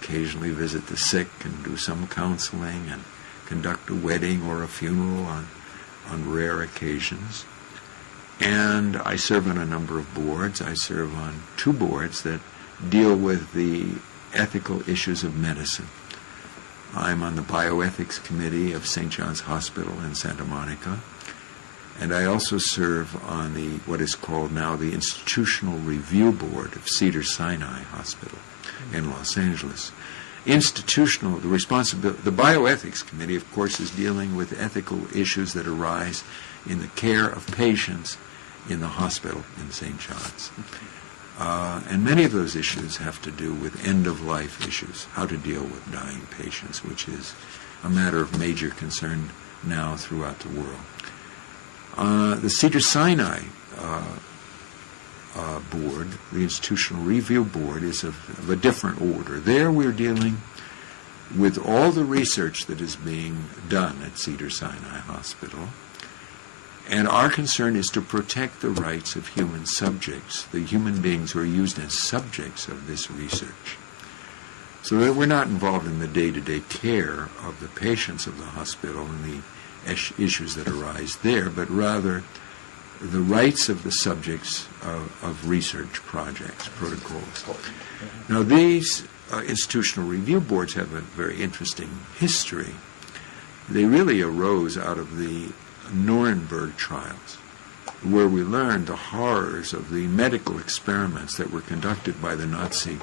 occasionally visit the sick and do some counseling and conduct a wedding or a funeral on rare occasions. And I serve on a number of boards. I serve on 2 boards that deal with the ethical issues of medicine. I'm on the bioethics committee of St. John's Hospital in Santa Monica. And I also serve on what is called now the Institutional Review Board of Cedars-Sinai Hospital in Los Angeles. The bioethics committee, of course, is dealing with ethical issues that arise in the care of patients in the hospital in St. John's. And many of those issues have to do with end-of-life issues, how to deal with dying patients, which is a matter of major concern now throughout the world. The Cedars-Sinai board, the Institutional Review Board, is of a different order. There we're dealing with all the research that is being done at Cedars-Sinai Hospital, and our concern is to protect the rights of human subjects, the human beings who are used as subjects of this research. So that we're not involved in the day-to-day care of the patients of the hospital and the issues that arise there, but rather the rights of the subjects of research projects, protocols. Now, these institutional review boards have a very interesting history. They really arose out of the Nuremberg trials, where we learned the horrors of the medical experiments that were conducted by the Nazi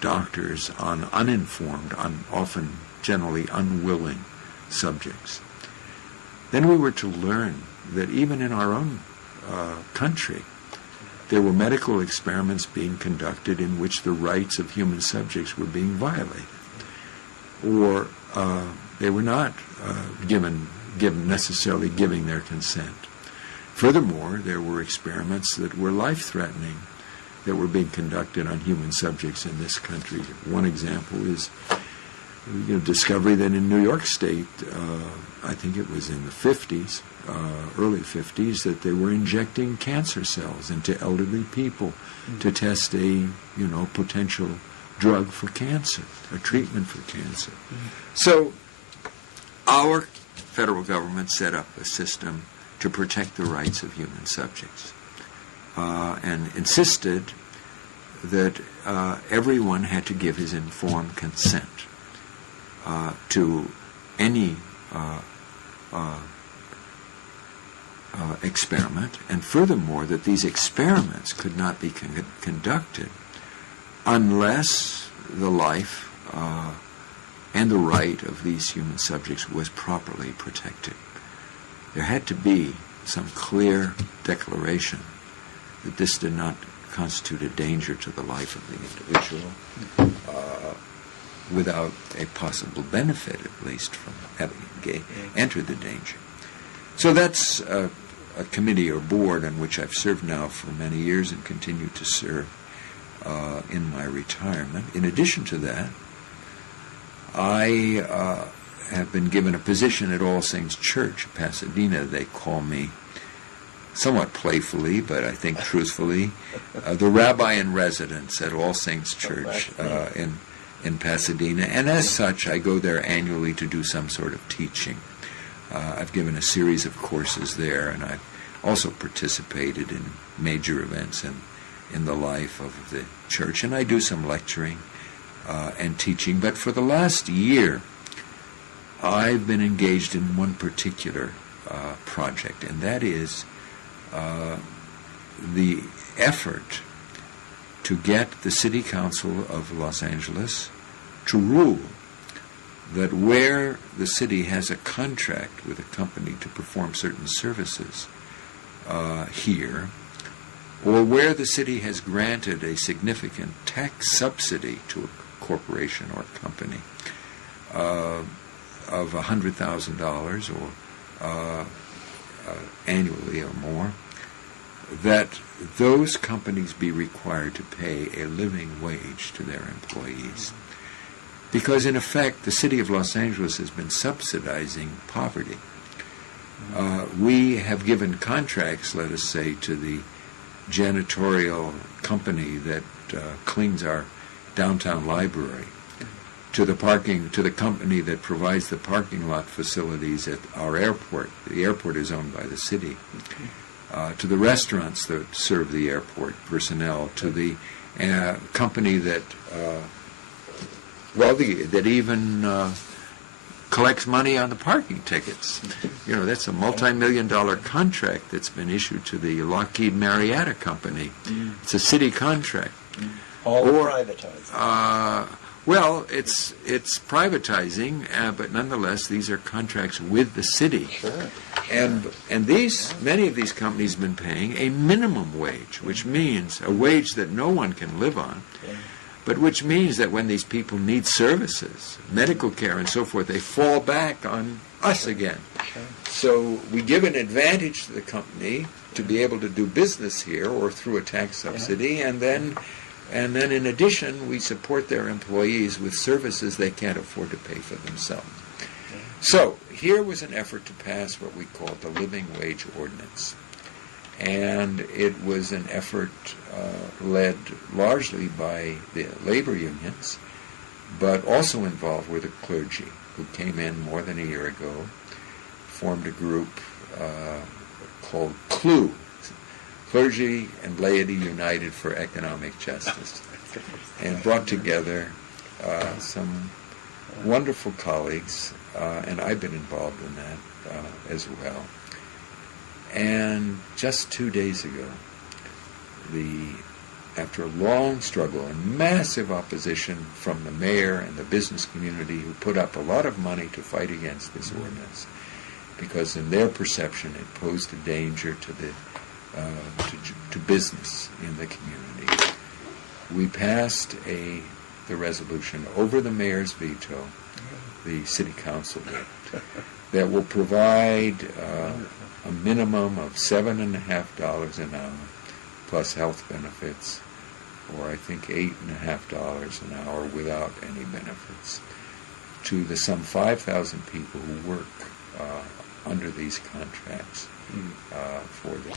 doctors on uninformed, often generally unwilling subjects. Then we were to learn that even in our own country, there were medical experiments being conducted in which the rights of human subjects were being violated, or they were not necessarily giving their consent. Furthermore, there were experiments that were life-threatening that were being conducted on human subjects in this country. One example is discovery that in New York State, I think it was in the 50s, early 50s that they were injecting cancer cells into elderly people to test a, potential drug for cancer, a treatment for cancer. So our federal government set up a system to protect the rights of human subjects and insisted that everyone had to give his informed consent to any experiment, and furthermore that these experiments could not be conducted unless the life and the right of these human subjects was properly protected. There had to be some clear declaration that this did not constitute a danger to the life of the individual without a possible benefit, at least, from having entered the danger. So that's a committee or board on which I've served now for many years and continue to serve in my retirement. In addition to that, I have been given a position at All Saints Church, Pasadena. They call me, somewhat playfully, but I think truthfully, the rabbi in residence at All Saints Church in Pasadena. And as such, I go there annually to do some sort of teaching. I've given a series of courses there, and I've also participated in major events in the life of the church. And I do some lecturing and teaching. But for the last year, I've been engaged in one particular project, and that is the effort to get the City Council of Los Angeles to rule that where the city has a contract with a company to perform certain services here, or where the city has granted a significant tax subsidy to a corporation or company of $100,000 or annually or more, that those companies be required to pay a living wage to their employees. Because in effect, the city of Los Angeles has been subsidizing poverty. We have given contracts, let us say, to the janitorial company that cleans our downtown library, to the company that provides the parking lot facilities at our airport. The airport is owned by the city. To the restaurants that serve the airport personnel, to the company that that even collects money on the parking tickets. That's a multi-million-dollar contract that's been issued to the Lockheed Marietta Company. It's a city contract. All privatized. Well, it's privatizing, but nonetheless, these are contracts with the city. Sure. And many of these companies have been paying a minimum wage, which means a wage that no one can live on, but which means that when these people need services, medical care and so forth, they fall back on us again. Sure. So we give an advantage to the company to be able to do business here or through a tax subsidy, and then in addition, we support their employees with services they can't afford to pay for themselves. So here was an effort to pass what we called the Living Wage Ordinance. And it was an effort led largely by the labor unions, but also involved were the clergy, who came in more than a year ago, formed a group called CLUE, Clergy and Laity United for Economic Justice, and brought together some wonderful colleagues, and I've been involved in that as well. And just 2 days ago, after a long struggle and massive opposition from the mayor and the business community, who put up a lot of money to fight against this ordinance, because in their perception it posed a danger to business in the community, we passed the resolution over the mayor's veto, the city council did, that will provide a minimum of $7.50 an hour plus health benefits, or I think $8.50 an hour without any benefits, to the some 5,000 people who work under these contracts for them.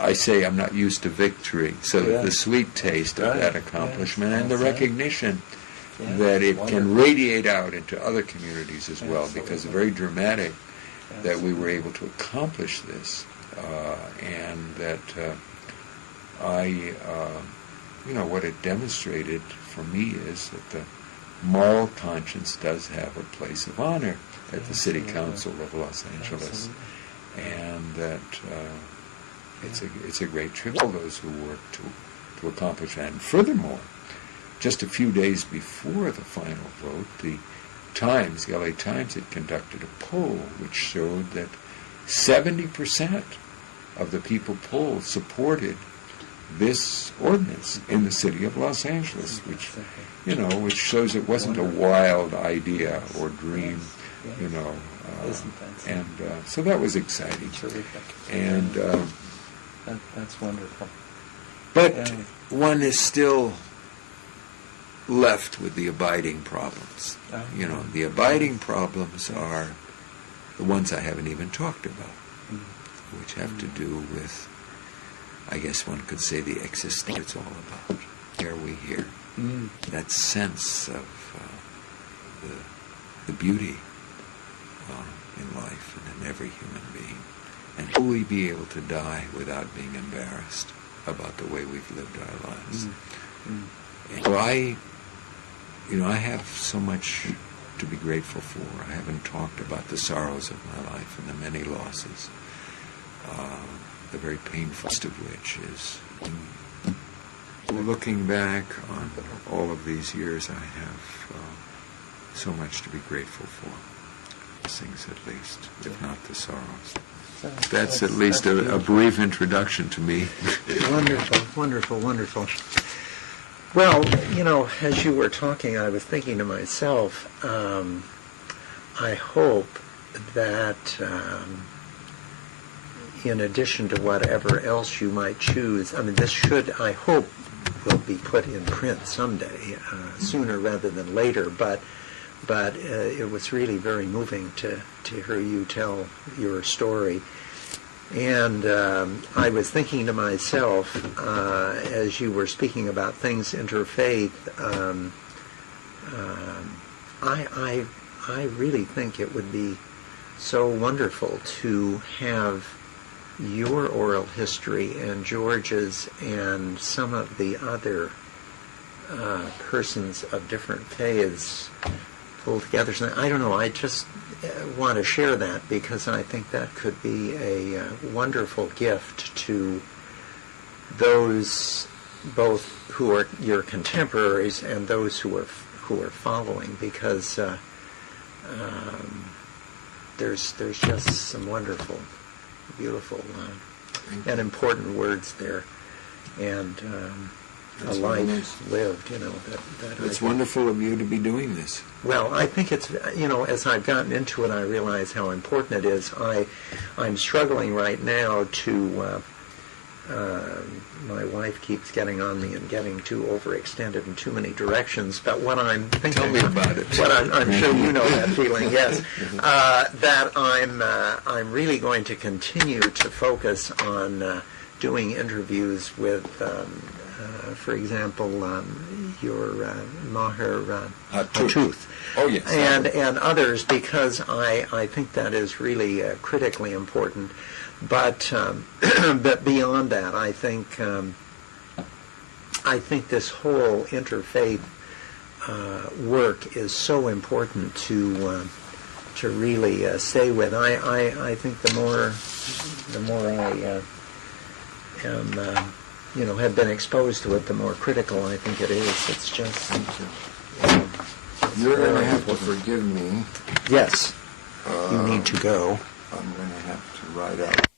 I say I'm not used to victory, so that the sweet taste of that accomplishment and the recognition that it can radiate out into other communities as well, because it's very dramatic that we were able to accomplish this, and that what it demonstrated for me is that the moral conscience does have a place of honor at the City Council of Los Angeles, and that it's a great tribute to all those who worked to accomplish that. And furthermore, just a few days before the final vote, the LA Times had conducted a poll which showed that 70% of the people polled supported this ordinance in the city of Los Angeles, which shows it wasn't a wild idea or dream, and so that was exciting. Terrific. And that's wonderful. But one is still left with the abiding problems. The abiding problems are the ones I haven't even talked about, which have to do with, I guess one could say, the existence it's all about. Why are we here? That sense of the beauty in life and in every human being. And will we be able to die without being embarrassed about the way we've lived our lives? And so I have so much to be grateful for. I haven't talked about the sorrows of my life and the many losses, the very painful of which is looking back on all of these years. I have so much to be grateful for. Blessings, at least, if not the sorrows. That's at least a brief introduction to me. Wonderful. Well, as you were talking, I was thinking to myself, I hope that in addition to whatever else you might choose, this should, I hope, will be put in print someday, sooner rather than later, but it was really very moving to hear you tell your story. And I was thinking to myself, as you were speaking about things interfaith, I really think it would be so wonderful to have your oral history and George's and some of the other persons of different faiths pulled together. So I don't know, I just want to share that because I think that could be a wonderful gift to those both who are your contemporaries and those who are following, because there's just some wonderful, beautiful and important words there, and a life lived, It's wonderful of you to be doing this. Well, I think it's, as I've gotten into it, I realize how important it is. I'm struggling right now to, my wife keeps getting on me and getting too overextended in too many directions, but what I'm thinking... Tell me about it. What I'm sure you know that feeling, yes. That I'm really going to continue to focus on doing interviews with... for example, your Maher Hattuth, oh yes, and others, because I think that is really critically important. But but beyond that, I think this whole interfaith work is so important to really stay with. I think the more I am. Have been exposed to it, the more critical I think it is. It's just... You're going to have to forgive me. Yes. You need to go. I'm going to have to ride out.